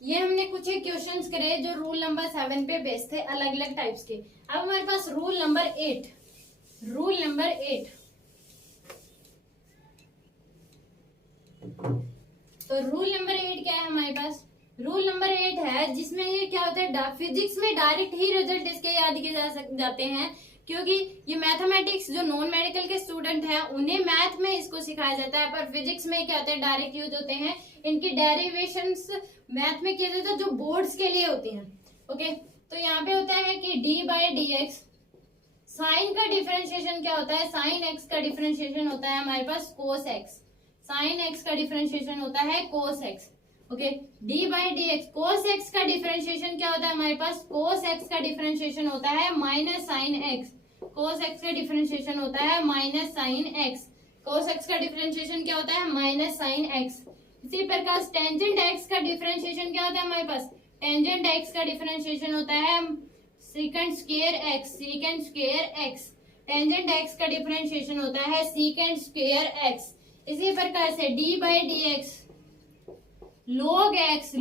ये हमने कुछ एक क्वेश्चंस करे जो रूल नंबर 7 पे बेस्ड थे अलग अलग टाइप्स के। अब हमारे पास रूल नंबर 8 तो रूल नंबर 8 क्या है हमारे पास रूल नंबर 8 है जिसमें ये क्या होता है फिजिक्स में डायरेक्ट ही रिजल्ट इसके याद किए जाते हैं क्योंकि ये मैथमेटिक्स जो नॉन मेडिकल के स्टूडेंट हैं उन्हें मैथ में इसको सिखाया जाता है, पर फिजिक्स में क्या होता है डायरेक्ट यूज होते हैं। इनकी डेरिवेशंस मैथ में किया जाता है जो बोर्ड्स के लिए होती हैं। ओके तो यहाँ पे होता है कि d by d x sine का डिफरेंशिएशन क्या होता है साइन एक्स का डिफरेंशिएशन होता है हमारे पास कोस एक्स, साइन एक्स का डिफरेंशिएशन होता है cos x. Okay D by d x cos x का डिफरेंशिएशन क्या होता है हमारे पास कोस एक्स का डिफरेंशिएशन होता है minus sine x, cos x का डिफरेंशिएशन होता है minus sine x, cos x का डिफरेंशिएशन क्या होता है माइनस साइन एक्स। इसी प्रकार टेंजेंट एक्स का डिफरेंशिएशन क्या होता है हमारे पास टेंजेंट एक्स का डिफरेंशिएशन होता है secant square x, secant square x. Tangent x का डिफरेंशिएशन होता है सीकेंट स्क्वायर एक्स। इसी प्रकार से D by d x log x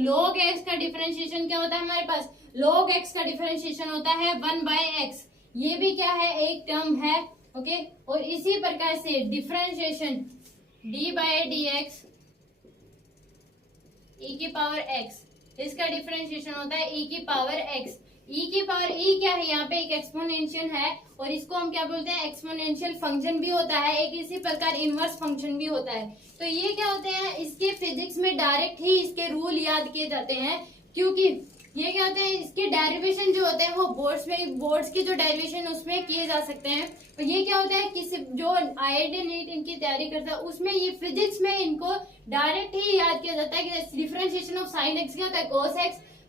का डिफरेंशिएशन क्या होता है हमारे पास log x का डिफरेंशिएशन होता है 1 बाय x। ये भी क्या है एक टर्म है ओके और इसी प्रकार से differentiation d by d x e की पावर x इसका डिफरेंशिएशन होता है e की पावर x। e की पावर e क्या है यहाँ पे एक एक्सपोनेंशियल है और इसको हम क्या बोलते हैं एक्सपोनेंशियल फंक्शन भी होता है, एक इसी प्रकार इनवर्स फंक्शन भी होता है। तो ये क्या होते हैं इसके फिजिक्स में डायरेक्ट ही इसके रूल याद किए जाते हैं क्योंकि ये क्या होते हैं इसके डेरिवेशन जो होते हैं वो बोर्ड्स की जो डेरिवेशन उसमें किए जा सकते हैं। तो ये क्या होता है किसी जो IIT नीट इनकी तैयारी करता है उसमें ये फिजिक्स में इनको डायरेक्ट ही याद किया जाता है कि डिफरेंशिएशन ऑफ साइन एक्स क्या होता है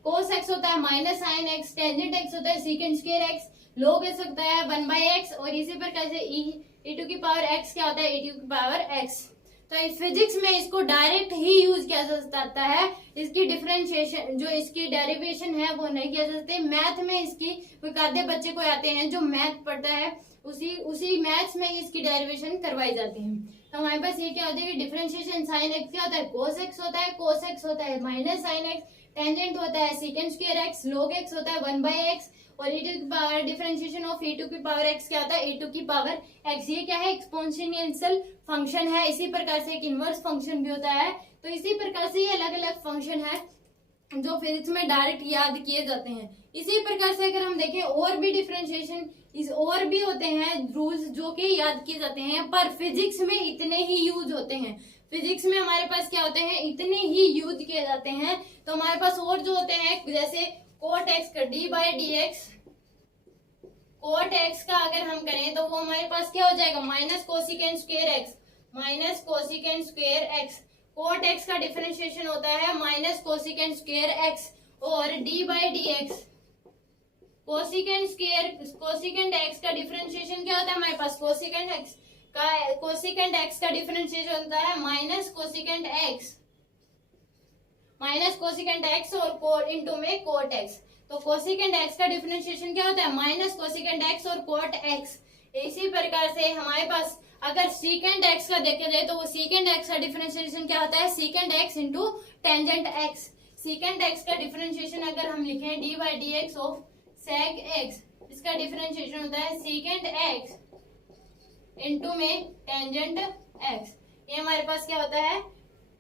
कोस एक्स होता है minus sine x, tangent x होता है secant square x, log x होता है 1 बाई एक्स और इसी प्रकार से e टू की पावर x क्या होता है e टू की पावर x। तो इस फिजिक्स में इसको डायरेक्ट ही यूज किया जा सकता है, इसकी डिफरेंशिएशन जो इसकी डेरिवेशन है वो नहीं किया जा सकते। मैथ में इसकी कोई आधे बच्चे को आते हैं जो मैथ पढ़ता है उसी मैथ्स में इसकी डेरिवेशन करवाई जाती है। तो हमारे पास ये क्या होता है डिफरेंशिएशन साइन एक्स क्या होता है कोस एक्स होता है माइनस साइन एक्स, टेंजेंट होता है secant square x, log x होता है 1 बाई एक्स और e टू की power differentiation of e to की पावर x क्या होता है e टू की पावर x। ये क्या है एक्सपोनेंशियल फंक्शन है, इसी प्रकार से एक इनवर्स फंक्शन भी होता है। तो इसी प्रकार से ये अलग अलग फंक्शन है जो फिजिक्स में डायरेक्ट याद किए जाते हैं। इसी प्रकार से अगर हम देखें और भी डिफरेंशिएशन और भी होते हैं रूल्स जो कि याद किए जाते हैं पर फिजिक्स में इतने ही यूज होते हैं। फिजिक्स में हमारे पास क्या होते हैं इतने ही यूज किए जाते हैं। तो हमारे पास और जो होते हैं जैसे कोट एक्स का d by d x cot x का अगर हम करें तो वो हमारे पास क्या हो जाएगा minus cosecant square x. Cot x का डिफरेंशिएशन होता है माइनस कोसिकेंट स्क्वायर एक्स और d by d x cosecant x का डिफरेंशिएशन क्या होता है हमारे पास कोसिकेंट एक्स का डिफरेंशिएशन होता है माइनस कोसिकेंट एक्स और इंटू में कोट एक्स। तो कोसेकेंड एक्स का डिफरेंशिएशन क्या होता है, माइनस कोसेकेंड एक्स और कॉट एक्स। इसी प्रकार से हमारे पास अगर सीकेंड एक्स का देखे जाए तो वो सीकेंड एक्स का डिफरेंशिएशन क्या होता है, secant x into tangent x. Secant x का डिफरेंशिएशन अगर हम लिखें d by d x of sec x, इसका डिफरेंशिएशन होता है सीकेंड एक्स इंटू में टेंजेंट एक्स। ये हमारे पास क्या होता है,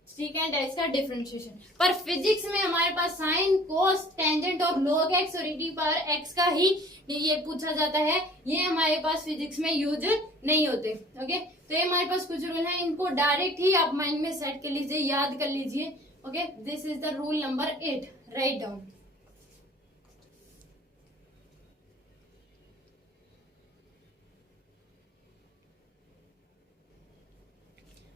सीकेंड एक्स का डिफरेंशिएशन। पर फिजिक्स में हमारे पास साइन, कोस, टेंजेंट और log x और e पावर x का ही ये पूछा जाता है। ये हमारे पास फिजिक्स में यूज नहीं होते। ओके, तो ये हमारे पास कुछ रूल है, इनको डायरेक्ट ही आप माइंड में सेट कर लीजिए, याद कर लीजिए। Okay, this is the rule number 8, right down.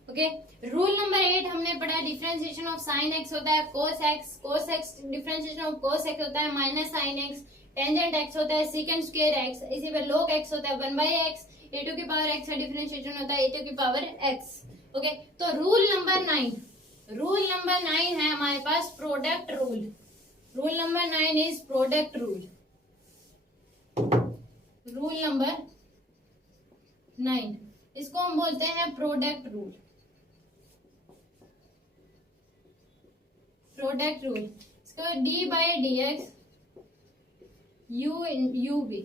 Okay, rule number 8 हमने पढ़ा, डिफरेंशिएशन ऑफ साइन एक्स होता है cos x, cos x differentiation of cos x होता है minus sine x, tangent x होता है सीकेंड स्क्वायर एक्स, इसी पे log x होता है 1 बाई एक्स, ए टू की पावर एक्स का डिफरेंशिएशन होता है ए टू की पावर एक्स। ओके, तो रूल नंबर 9 है हमारे पास product rule. Rule number 9 is product rule. Rule number 9 इसको हम बोलते हैं प्रोडक्ट रूल। प्रोडक्ट रूल इसका d by d x u v,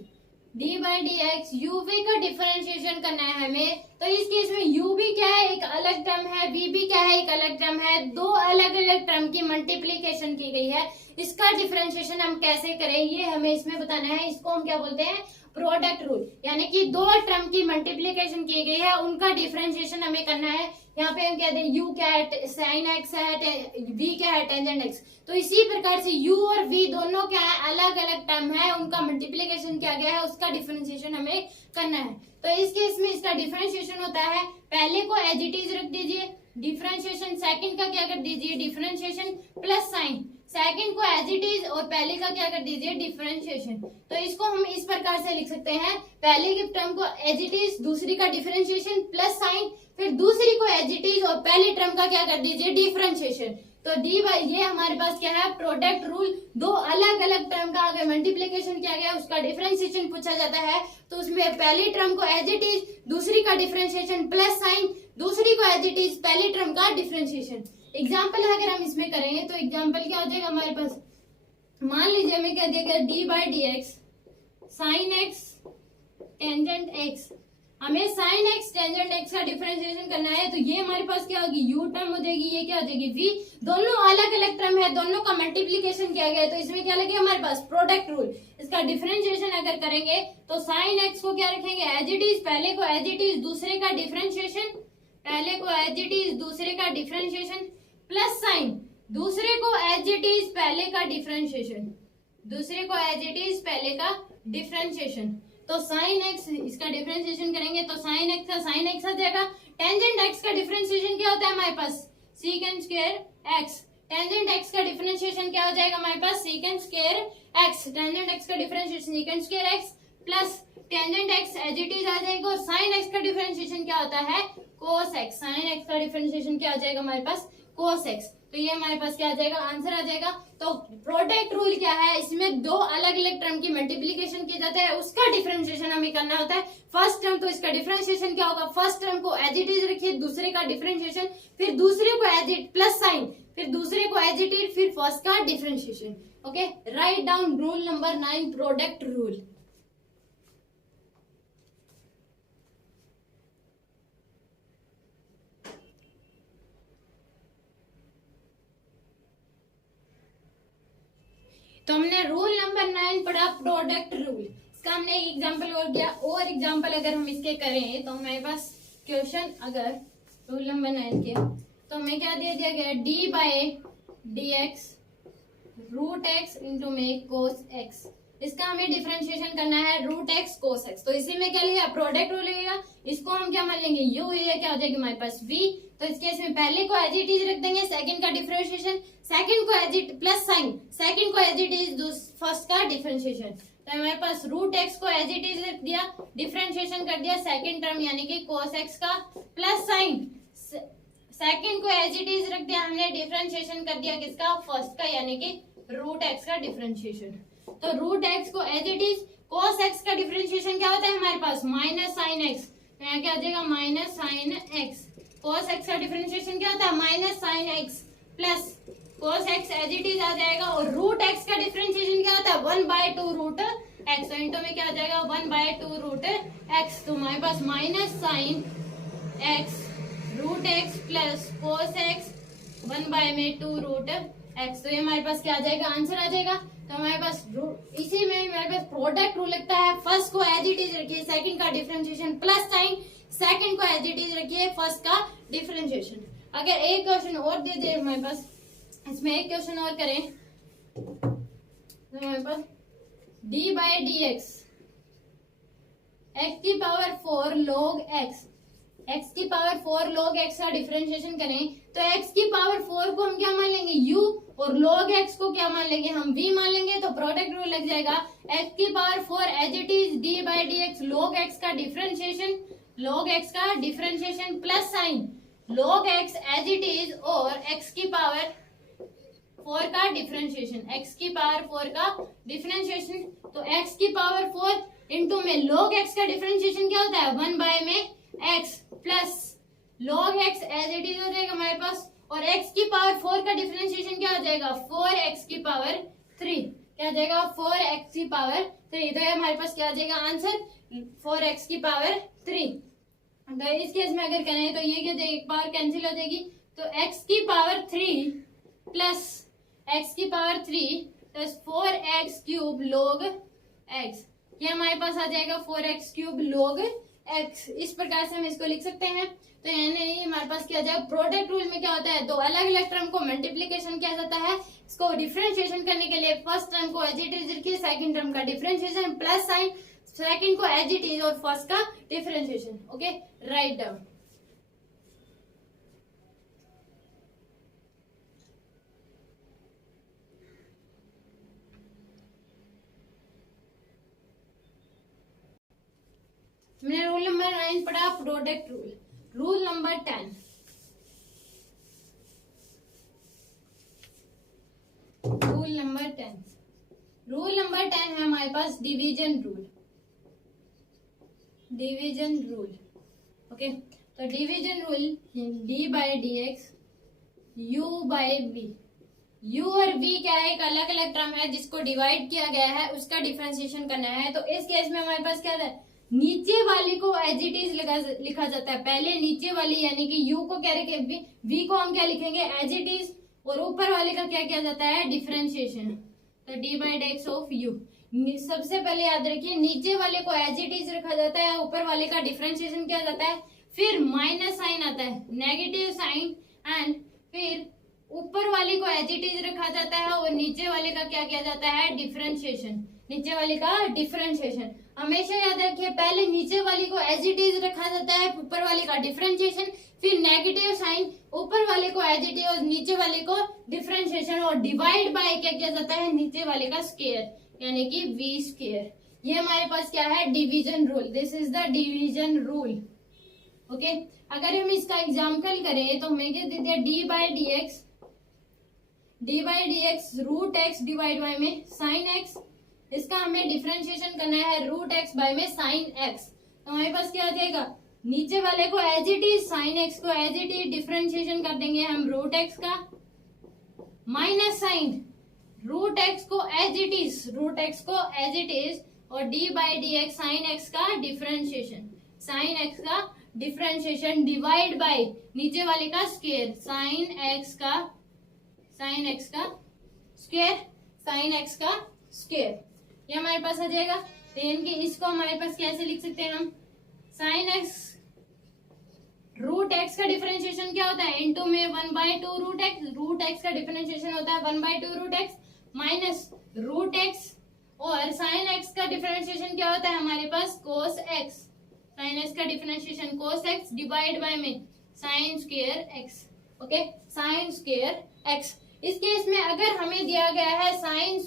d by d x u v का डिफरेंशिएशन करना है हमें। तो इस केस में यू भी क्या है, एक अलग टर्म है, वी भी क्या है, एक अलग टर्म है, दो अलग अलग टर्म की मल्टीप्लीकेशन की गई है। इसका डिफरेंशिएशन हम कैसे करें ये हमें इसमें बताना है। इसको हम क्या बोलते हैं, प्रोडक्ट रूल। यानी कि दो टर्म की मल्टीप्लीकेशन की गई है, उनका डिफरेंशिएशन हमें करना है। यहाँ पे हम कहते हैं u क्या है, साइन एक्स है, v क्या है, टेंजेंट एक्स। तो इसी प्रकार से u और v दोनों क्या है, अलग अलग टर्म है, उनका मल्टीप्लीकेशन किया गया है, उसका डिफरेंशिएशन हमें करना है। तो इस केस में इसका डिफरेंशिएशन होता है, पहले को एज इट इज रख दीजिए, डिफरेंशिएशन सेकंड का क्या कर दीजिए, डिफरेंशिएशन प्लस साइन, सेकंड को एज इट इज और पहले का क्या कर दीजिए, डिफरेंशिएशन। तो इसको हम इस प्रकार से लिख सकते हैं, पहले की टर्म को एज इट इज, दूसरी का डिफरेंशिएशन प्लस साइन, फिर दूसरी को एज इट इज और पहले टर्म का क्या कर दीजिए, डिफरेंशिएशन। तो डी बाई ये हमारे पास क्या है, प्रोडक्ट रूल। दो अलग अलग टर्म का अगर मल्टीप्लीकेशन किया गया, उसका डिफरेंशिएशन पूछा जाता है, तो उसमें पहली टर्म को एज इट इज, दूसरी का डिफरेंशिएशन प्लस साइन, दूसरी को एज इट इज, पहली टर्म का डिफरेंशिएशन। एग्जाम्पल अगर हम इसमें करेंगे तो एग्जाम्पल क्या हो जाएगा हमारे पास, मान लीजिए हमें क्या दिया गया, d by d x sine x tangent x. हमें साइन एक्स टेंजेंट एक्स का डिफरेंशिएशन करना है, तो ये हमारे पास क्या होगी, यू टर्म हो जाएगी, ये क्या हो जाएगी, वी। दोनों अलग अलग टर्म है, दोनों का मल्टीप्लीकेशन किया गया है, तो इसमें क्या लगे हमारे पास, प्रोडक्ट रूल। इसका डिफरेंशिएशन अगर करेंगे तो साइन एक्स को क्या रखेंगे, एज इट इज, पहले को एज इट इज, दूसरे का डिफरेंशिएशन, पहले को एज इट इज, दूसरे का डिफरेंशिएशन प्लस साइन, दूसरे को एज इट इज, पहले का डिफरेंशिएशन, दूसरे को एज इट इज, पहले का डिफरेंशिएशन। तो साइन एक्स, इसका डिफरेंशिएशन करेंगे तो साइन एक्स का साइन एक्स आ जाएगा। टेंजेंट एक्स का डिफरेंशिएशन क्या होता है हमारे पास, secant square x. Tangent x का डिफरेंशिएशन क्या हो जाएगा हमारे पास, secant square x. Tangent x का differentiation secant square x plus tangent x as it is आ जाएगा। और साइन एक्स का डिफरेंशिएशन क्या होता है, कोस एक्स। साइन एक्स का डिफरेंशिएशन क्या आ जाएगा हमारे पास, कोस एक्स। तो ये हमारे पास क्या आ जाएगा, आंसर आ जाएगा। तो प्रोडक्ट रूल क्या है, इसमें दो अलग अलग टर्म की मल्टीप्लीकेशन की जाता है, उसका डिफरेंशिएशन हमें करना होता है। फर्स्ट टर्म, तो इसका डिफरेंशिएशन क्या होगा, फर्स्ट टर्म को एज इट इज रखिए, दूसरे का डिफरेंशिएशन, फिर दूसरे को एज इट प्लस साइन, फिर दूसरे को एज इट इज, फिर फर्स्ट का differentiation. Okay, right down rule number 9, product rule. तो हमने रूल नंबर 9 पढ़ा, प्रोडक्ट रूल। इसका हमने एक एग्जांपल और दिया, और एग्जांपल अगर हम इसके करें तो हमारे पास क्वेश्चन, अगर रूल नंबर 9 के, तो हमें क्या दे दिया गया, d by d x root x into में कोस एक्स। इसका हमें डिफरेंशिएशन करना है, रूट एक्स कोस एक्स। तो इसी में क्या लिया, प्रोडक्ट रूल लगेगा। इसको हम क्या मान लेंगे, यू, ये क्या हो जाएगी हमारे पास वी। तो इस केस में पहले को एज इट इज रख देंगे, सेकंड का डिफरेंशिएशन, सेकंड को as it plus sign, second को एज इट इज, फर्स्ट का डिफरेंशिएशन। तो हमारे पास रूट एक्स को एज इट इज रख दिया, डिफरेंशिएशन कर दिया सेकंड टर्म यानी कि कोस एक्स का, प्लस साइन, सेकंड को एज इट इज रख दिया हमने, डिफरेंशिएशन कर दिया किसका, फर्स्ट का यानी कि रूट एक्स का डिफरेंशिएशन। तो रूट एक्स को as it is, cos x का डिफरेंशिएशन क्या होता है हमारे पास, माइनस साइन एक्स, तो यहाँ क्या आ जाएगा minus sine x, cos x का डिफरेंशिएशन क्या होता है minus sine x plus cos x as it is आ जाएगा, और रूट x का डिफरेंशिएशन क्या होता है 1/2 रूट x, तो इंटू में क्या आ जाएगा 1/2 रूट x, तो हमारे पास minus sine x root x plus cos x 1/2 root x, तो ये हमारे पास क्या आ जाएगा आंसर आ जाएगा। तो हमारे पास इसी में हमारे पास प्रोडक्ट रूल लगता है, फर्स्ट को एज इट इज रखिए, सेकंड का डिफरेंशिएशन प्लस साइन, सेकंड को एज इट इज रखिए, फर्स्ट का डिफरेंशिएशन। अगर एक क्वेश्चन और दे दे हमारे पास, इसमें एक क्वेश्चन और करें तो हमारे पास d/dx x की पावर 4 log x, x की पावर 4 log x का डिफरेंशिएशन करें तो x की पावर 4 को हम क्या मान लेंगे u, और log x को क्या मान लेंगे हम v मान लेंगे, तो प्रोडक्ट रूल लग जाएगा x की power 4 as it is d/dx log x का डिफरेंशिएशन, log x का differentiation plus sign log x as it is, और x की पावर 4 का डिफरेंशिएशन, x की पावर 4 का डिफरेंशिएशन, तो x की पावर 4 इंटू में log x का डिफरेंशिएशन क्या होता है 1 में x plus log x as it is हो जाएगा हमारे पास, और x की पावर 4 का डिफरेंशिएशन क्या हो जाएगा 4x की पावर 3, क्या हो जाएगा 4x की पावर 3, तो हमारे पास क्या आ जाएगा आंसर 4x की पावर 3। तो इस केस में अगर करें तो ये क्या जाएगी, एक पावर कैंसिल हो जाएगी, तो x की पावर 3 प्लस x की power 3 plus 4x cube log x, ये हमारे पास आ जाएगा 4x क्यूब log x, इस प्रकार से हम इसको लिख सकते हैं। तो यानी हमारे पास क्या जाएगा, प्रोडक्ट रूल में क्या होता है, दो अलग अलग टर्म को मल्टीप्लीकेशन किया जाता है, इसको डिफरेंशिएशन करने के लिए फर्स्ट टर्म को एज इट इज रखिए, सेकंड टर्म का डिफरेंशिएशन प्लस साइन, सेकंड को एज इट इज और फर्स्ट का डिफरेंशिएशन। Okay, right down. हमने रूल नंबर 9 पढ़ा, product rule. Rule number 10, rule number 10, rule number 10 है हमारे पास division rule, division rule. Okay, तो division rule d/dx u/v, u और v क्या है, एक अलग अलग टर्म है जिसको डिवाइड किया गया है, उसका डिफरेंशिएशन करना है। तो इस केस में हमारे पास क्या है, नीचे वाले को एज इट इज लिखा जाता है, पहले नीचे वाली यानी कि u को क्या रखेंगे, v को हम क्या लिखेंगे एज इट इज, और ऊपर वाले का क्या किया जाता है डिफरेंशिएशन, तो d/dx ऑफ u। सबसे पहले याद रखिए नीचे वाले को एज इट इज रखा जाता है, ऊपर वाले का डिफरेंशिएशन किया जाता है, फिर माइनस साइन आता है, नेगेटिव साइन, एंड फिर ऊपर वाले को एज इट इज रखा जाता है और नीचे वाले का क्या किया जाता है डिफरेंशिएशन, नीचे वाले का डिफरेंशिएशन। हमेशा याद रखिए पहले नीचे वाले को एज इट इज रखा जाता है, ऊपर वाले का डिफरेंशिएशन, फिर नेगेटिव साइन, ऊपर वाले को एज इट इज और नीचे वाले को डिफरेंशिएशन, और डिवाइड बाय क्या किया जाता है नीचे वाले का स्क्वायर यानी कि v स्क्वायर। ये हमारे पास क्या है division rule, this is the division rule. Okay, अगर हम इसका एग्जाम्पल करें तो हमें क्या दे दिया d/dx root x divide by में साइन x, इसका हमें डिफरेंशिएशन करना है रूट x बाय में साइन x, तो हमारे पास क्या आ जाएगा, नीचे वाले को as it is, sine x को एज इट इज डिफरेंशिएशन कर देंगे हम रूट x का, माइनस साइन रूट x को as it is, root x को एज इट इज, और d/dx साइन x का डिफरेंशिएशन, साइन x का डिफरेंशिएशन डिवाइड बाय नीचे वाले का स्क्वायर, साइन x का स्क्वायर, साइन x का स्क्वायर, ये हमारे पास आ जाएगा। तो इनके इसको हमारे पास कैसे लिख सकते हैं हम, साइन x रूट x का डिफरेंशिएशन क्या होता है इनटू में 1/2 रूट x, रूट x का डिफरेंशिएशन होता है 1/2 root x minus root x, और साइन x का डिफरेंशिएशन क्या होता है हमारे पास cos x, साइन x का differentiation cos x divide by में sine square x। Okay, sine square x। इस केस में अगर हमें दिया गया है साइन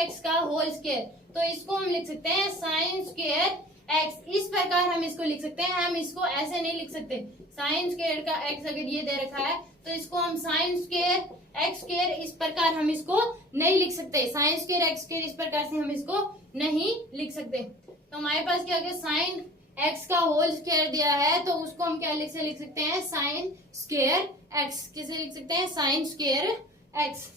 x का होल स्क्वायर, तो इसको हम लिख सकते हैं साइन स्क्वायर x, इस प्रकार हम इसको लिख सकते हैं। हम इसको ऐसे नहीं लिख सकते, साइन स्क्वायर का x अगर ये दे रखा है तो इसको हम साइन स्क्वायर एक्स स्क्वायर इस प्रकार हम इसको नहीं लिख सकते, साइन स्क्वायर एक्स स्क्वायर इस प्रकार से हम इसको नहीं लिख सकते। तो हमारे पास क्या हो गया, साइन एक्स का होल स्क्वायर दिया है तो उसको हम क्या लिख सकते हैं, साइन स्क्वायर एक्स। किसे लिख सकते हैं, साइन स्क्वायर एक्स।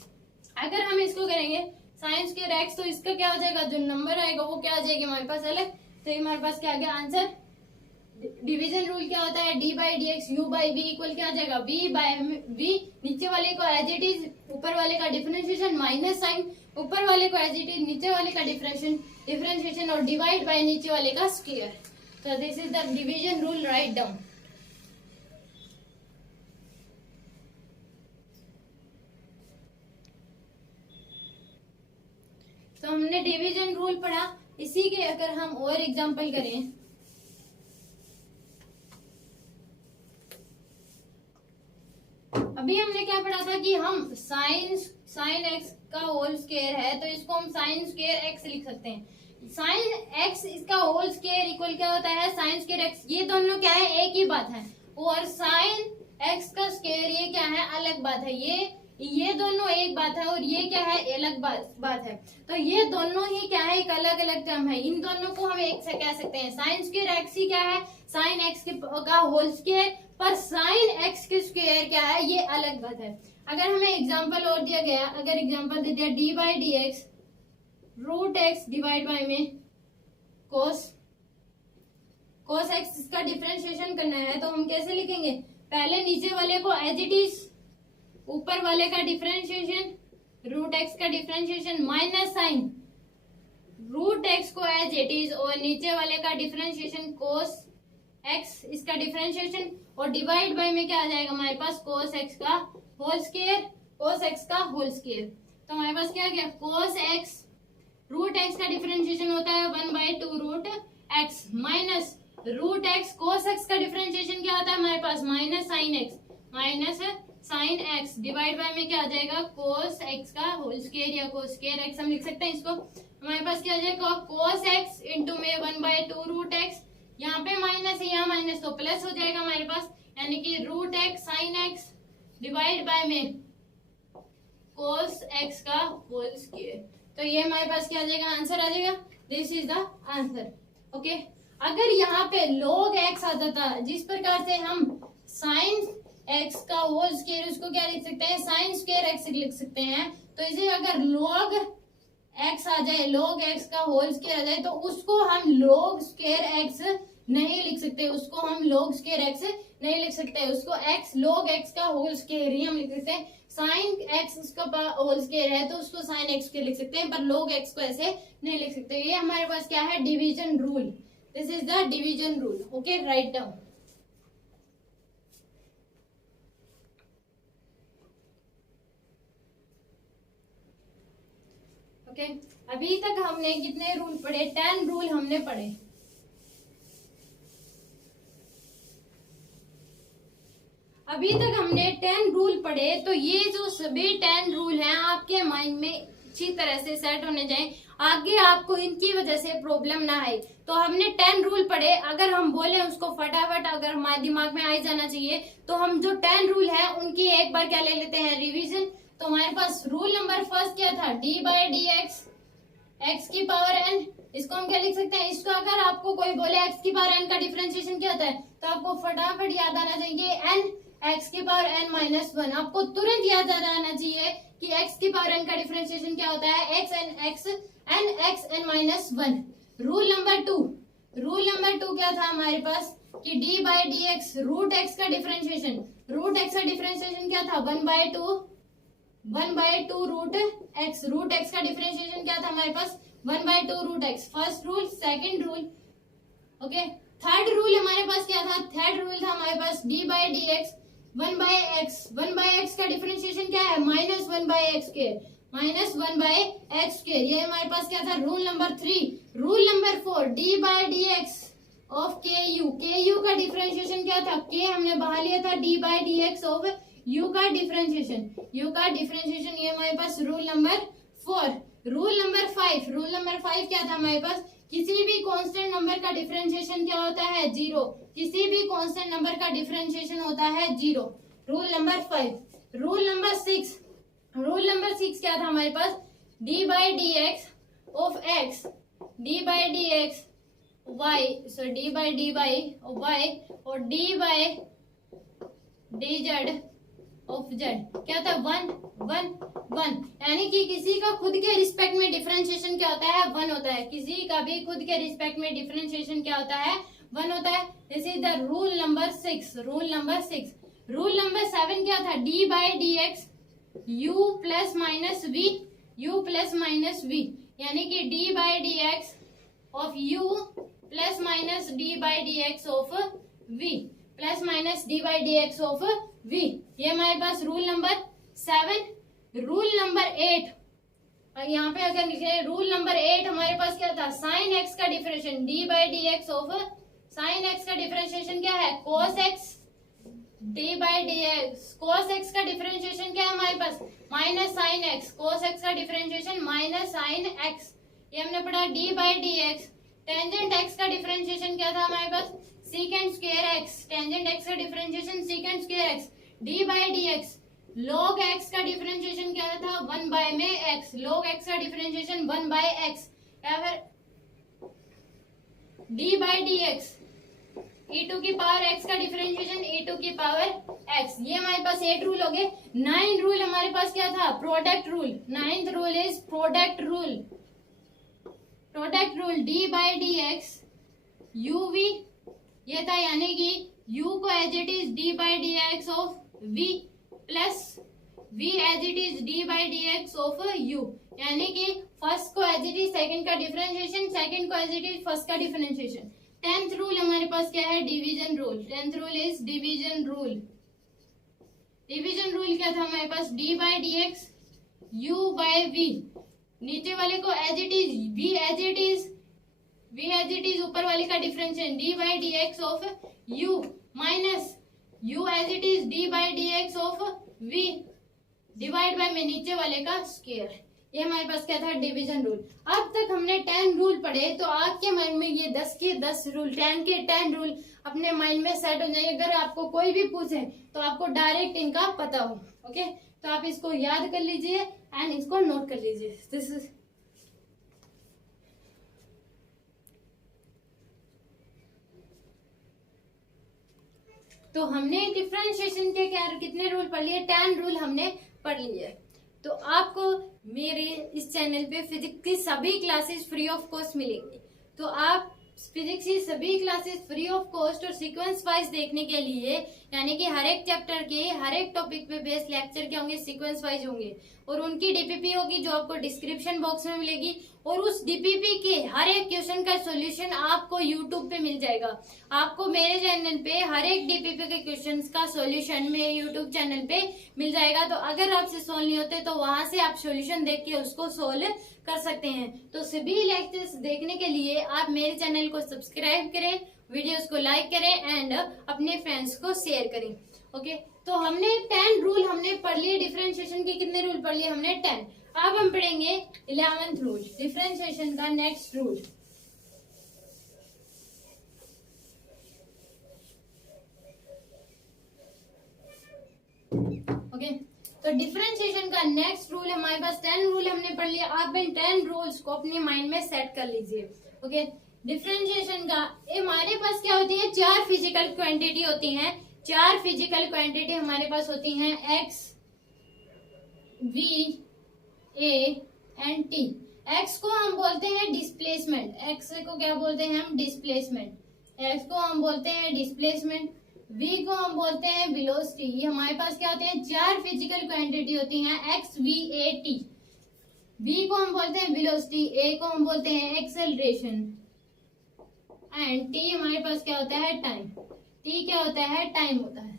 अगर हम इसको करेंगे साइन स्क्वायर एक्स तो इसका क्या हो जाएगा, जो नंबर आएगा वो क्या आ जाएगा हमारे पास अलग। तो हमारे पास क्या आ गया आंसर। डिवीजन रूल क्या होता है, d by d x u by v equal क्या आ जाएगा, वी बाई वी। नीचे वाले को एज इट इज, ऊपर वाले का डिफरेंशिएशन माइनस साइन, ऊपर वाले को एज इट इज, नीचे वाले का डिफरेंशिएशन और डिवाइड बाय नीचे वाले का square. So this is the division rule, write down. तो हमने डिवीजन रूल पढ़ा, इसी के अगर हम और एग्जांपल करें, अभी हमने क्या पढ़ा था कि हम साइन एक्स का होल स्क्वायर है तो इसको हम साइन स्क्वायर एक्स लिख सकते हैं। साइन एक्स इसका होल स्क्वायर इक्वल क्या होता है, साइन स्क्वायर एक्स। ये दोनों क्या है, एक ही बात है। और साइन एक्स का स्क्वायर ये क्या है, अलग बात है। ये दोनों एक बात है और ये क्या है, अलग बात है। तो ये दोनों ही क्या है, एक अलग अलग टर्म है। इन दोनों को हम एक से कह सकते हैं। साइन स्क्वायर एक्स ही क्या है, साइन एक्स का होल स्क्वायर, पर साइन एक्स के स्क्वायर क्या है, ये अलग बात है। अगर हमें एग्जाम्पल और दिया गया, अगर एग्जाम्पल दे दिया d by d x root x divide by में कोस एक्स, इसका डिफरेंशिएशन करना है तो हम कैसे लिखेंगे, पहले नीचे वाले को एज इट इज, ऊपर वाले का डिफरेंशिएशन रूट एक्स का differentiation minus sine root x को एज इट इज और नीचे वाले का डिफरेंशिएशन कोस एक्स इसका डिफरेंशिएशन और डिवाइड बाय में क्या आ जाएगा हमारे पास, कोस एक्स का होल स्क्वायर, कोस एक्स का होल स्क्वायर। तो हमारे पास क्या गया, कोस एक्स रूट एक्स का डिफरेंशिएशन होता है 1/2 root x minus root x, cos x का डिफरेंशिएशन क्या होता है हमारे पास, minus sine x divide by में क्या आ जाएगा, कोस एक्स का होल स्क्वायर या कोस स्क्वायर एक्स हम लिख सकते हैं इसको। हमारे पास क्या आ जाएगा, कोस एक्स इंटू में 1/2 रूट एक्स, यहाँ पे माइनस है यहाँ माइनस तो प्लस हो जाएगा हमारे पास, यानी कि root x sine x divide by में कोस एक्स का होल स्क्वायर। तो ये हमारे पास क्या आ जाएगा, आंसर आ जाएगा। This is the answer. Okay, अगर यहाँ पे log x आ जाता, जिस प्रकार से हम साइन x का होल स्क्वायर उसको क्या लिख सकते हैं, साइन स्क्वायर x लिख सकते हैं। तो इसे अगर log x आ जाए, log x का होल स्क्वायर आ जाए तो उसको हम log स्क्वायर x नहीं लिख सकते, उसको हम log स्क्वायर x नहीं लिख सकते, उसको x log x का होल स्क्वायर ही हम लिख सकते हैं। साइन एक्स उसका होल स्क्वायर है तो उसको साइन एक्स के लिख सकते हैं, पर log x को ऐसे नहीं लिख सकते। ये हमारे पास क्या है, division rule. This is the division rule. Okay, right down. Okay, अभी तक हमने कितने रूल पढ़े, 10 रूल हमने पढ़े। अभी तक हमने 10 रूल पढ़े, तो ये जो सभी 10 रूल हैं आपके माइंड में अच्छी तरह से सेट होने जाएं, आगे आपको इनकी वजह से प्रॉब्लम ना आए। तो हमने 10 रूल पढ़े, अगर हम बोले उसको फटाफट अगर हमारे दिमाग में आ जाना चाहिए तो हम जो 10 रूल है उनकी एक बार क्या ले लेते हैं, रिवीजन। तो हमारे पास रूल नंबर फर्स्ट क्या था, d by d x x की पावर एन, इसको हम क्या लिख सकते हैं, इसको अगर आपको कोई बोले एक्स की पावर एन का डिफरेंशिएशन क्या होता है तो आपको फटाफट याद आना चाहिए एन एक्स की पावर एन माइनस 1। आपको तुरंत याद आना चाहिए कि एक्स की पावर एन का डिफरेंशिएशन क्या होता है, x n minus 1। Rule number 2 क्या था हमारे पास कि d by d x root x का डिफरेंशिएशन, रूट एक्स का डिफरेंशिएशन क्या था 1/2 रूट एक्स, रूट एक्स का डिफरेंशिएशन क्या था हमारे पास 1/2 root x. First rule. Second rule, okay. Third rule हमारे पास क्या था, थर्ड रूल था हमारे पास d by d x 1/x का डिफरेंशिएशन क्या है, -1/x स्क्वायर। ये हमारे पास क्या था, rule number 3। Rule number 4 D by d x of k you का डिफरेंशिएशन क्या था, के हमने बाहर लिया था, d by d x of you का डिफरेंशिएशन, ये हमारे पास रूल नंबर 4। रूल नंबर 5 क्या था हमारे पास, किसी भी कांस्टेंट नंबर का डिफरेंशिएशन क्या होता है, 0। किसी भी कांस्टेंट नंबर का डिफरेंशिएशन होता है 0। Rule number 5। रूल नंबर 6 क्या था हमारे पास, d by d x of x, d by d x y, so d by d y of y और d by d z of z क्या था, 1 1 1। यानी कि किसी का खुद के रिस्पेक्ट में डिफरेंशिएशन क्या होता है, 1 होता है। किसी का भी खुद के रिस्पेक्ट में डिफरेंशिएशन क्या होता है, 1 होता है। This is the rule number 6। Rule number 6। Rule number 7 क्या था, d by d x u plus minus v, u plus minus v, यानी कि d by d x of u plus minus d by d x of v, plus minus d by d x of v। ये हमारे पास rule number 7। Rule number 8, और यहाँ पे अगर लिखे रूल नंबर 8 हमारे पास क्या था, साइन एक्स का differentiation, d by d x of sine x का डिफरेंशिएशन क्या है, cos x d by d x. Cos x का डिफरेंशिएशन क्या है हमारे पास, minus sine x, cos x का डिफरेंशिएशन माइनस साइन एक्स, ये हमने पढ़ा। D by d x. Tangent x का डिफरेंशिएशन क्या था हमारे पास, secant square x, tangent x का differentiation secant square x, d by d x. Log x का डिफरेंशिएशन क्या था, 1 बाय में एक्स, लॉग एक्स का डिफरेंशिएशन 1 बाय एक्स, या फिर d by d x e to की पावर x का डिफरेंशिएशन e टू की पावर x। ये हमारे पास 8 रूल हो गए। 9 रूल हमारे पास क्या था, product rule. 9th rule is product rule. Product rule d by d x u v, ये था, यानी कि u को as it is d by d x of v plus v as it is d by d x of u, यानी कि first को as it is second का differentiation, second को एज इट इज फर्स्ट का differentiation. 10th rule हमारे पास क्या है, division rule. 10th rule is division rule. Division rule क्या था हमारे पास, d by d x u by v, नीचे वाले को as it is v as it is, v as it is ऊपर वाले का differentiation d by d x of u minus u as it is d by d x of v divide by में नीचे वाले का square. ये हमारे पास क्या था, डिवीजन रूल। अब तक हमने 10 रूल पढ़े, तो आपके माइंड में ये 10 के 10 रूल, 10 के 10 रूल अपने माइंड में सेट हो जाएंगे। अगर आपको कोई भी पूछे तो आपको डायरेक्ट इनका पता हो। ओके, तो आप इसको याद कर लीजिए एंड इसको नोट कर लीजिए। दिस इज तो हमने डिफरेंशिएशन के क्या कितने रूल पढ़ लिए, 10 रूल हमने पढ़ लिए। तो आपको मेरे इस चैनल पे फिजिक्स की सभी क्लासेस फ्री ऑफ कॉस्ट मिलेंगी। तो आप फिजिक्स की सभी क्लासेस फ्री ऑफ कॉस्ट और सीक्वेंस वाइज देखने के लिए, यानी कि हर एक चैप्टर के हर एक टॉपिक पे बेस लेक्चर क्या होंगे, सीक्वेंस वाइज होंगे, और उनकी डीपीपी होगी जो आपको डिस्क्रिप्शन बॉक्स में मिलेगी। और उस डीपीपी के हर एक क्वेश्चन का सॉल्यूशन आपको यूट्यूब पे मिल जाएगा। आपको मेरे चैनल पे हर एक डीपीपी के क्वेश्चंस का सॉल्यूशन मेरे यूट्यूब चैनल पे मिल जाएगा। तो अगर आपसे सोल्व नहीं होते तो वहां से आप सॉल्यूशन देख के उसको सोल्व कर सकते हैं। तो सभी लेक्चर्स देखने के लिए आप मेरे चैनल को सब्सक्राइब करें, वीडियोस को लाइक करें एंड अपने फ्रेंड्स को शेयर करें। ओके, तो हमने 10 रूल हमने पढ़ लिए। डिफरेंशिएशन के कितने रूल पढ़ लिए हमने, 10। अब हम पढ़ेंगे 11th रूल, डिफरेंशिएशन का नेक्स्ट रूल। ओके, तो डिफरेंशिएशन का नेक्स्ट रूल हमारे पास 10 रूल हमने पढ़ लिया। आप इन 10 रूल्स को अपने माइंड में सेट कर लीजिए। ओके, डिफरेंशिएशन का हमारे पास क्या होती है, 4 फिजिकल क्वांटिटी होती हैं। 4 फिजिकल क्वांटिटी हमारे पास होती हैं, x, v, a and t. X को हम बोलते हैं डिस्प्लेसमेंट, एक्स को क्या बोलते हैं हम, डिस्प्लेसमेंट। एक्स को हम बोलते हैं डिस्प्लेसमेंट, वी को हम बोलते हैं वेलोसिटी। ये हमारे पास क्या होते हैं, 4 फिजिकल क्वांटिटी होती हैं, x, v, a, t. V को हम बोलते हैं वेलोसिटी, ए को हम बोलते हैं एक्सेलरेशन एंड टी हमारे पास क्या होता है, टाइम। टी क्या होता है, टाइम होता है।